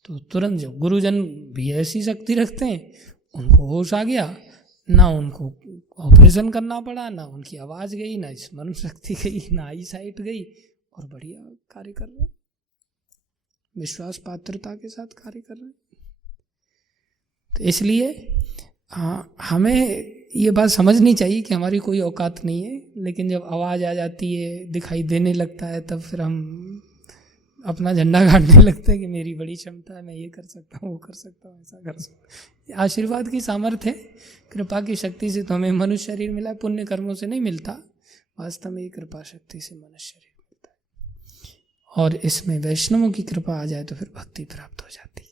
तो तुरंत जो गुरुजन भी ऐसी शक्ति रखते हैं, उनको होश आ गया, ना उनको ऑपरेशन करना पड़ा, ना उनकी आवाज़ गई, ना स्मरण शक्ति गई, ना आई साइट गई, और बढ़िया कार्य कर रहे हैं, विश्वास पात्रता के साथ कार्य कर रहे हैं। तो इसलिए हमें ये बात समझनी चाहिए कि हमारी कोई औकात नहीं है, लेकिन जब आवाज़ आ जाती है, दिखाई देने लगता है, तब फिर हम अपना झंडा गाड़ने लगते हैं कि मेरी बड़ी क्षमता है, मैं ये कर सकता हूँ, वो कर सकता हूँ, ऐसा कर सकता हूँ। आशीर्वाद की सामर्थ्य है, कृपा की शक्ति से तो हमें मनुष्य शरीर मिला है, पुण्य कर्मों से नहीं मिलता, वास्तव में ये कृपा शक्ति से मनुष्य शरीर मिलता है। और इसमें वैष्णवों की कृपा आ जाए तो फिर भक्ति प्राप्त हो जाती है।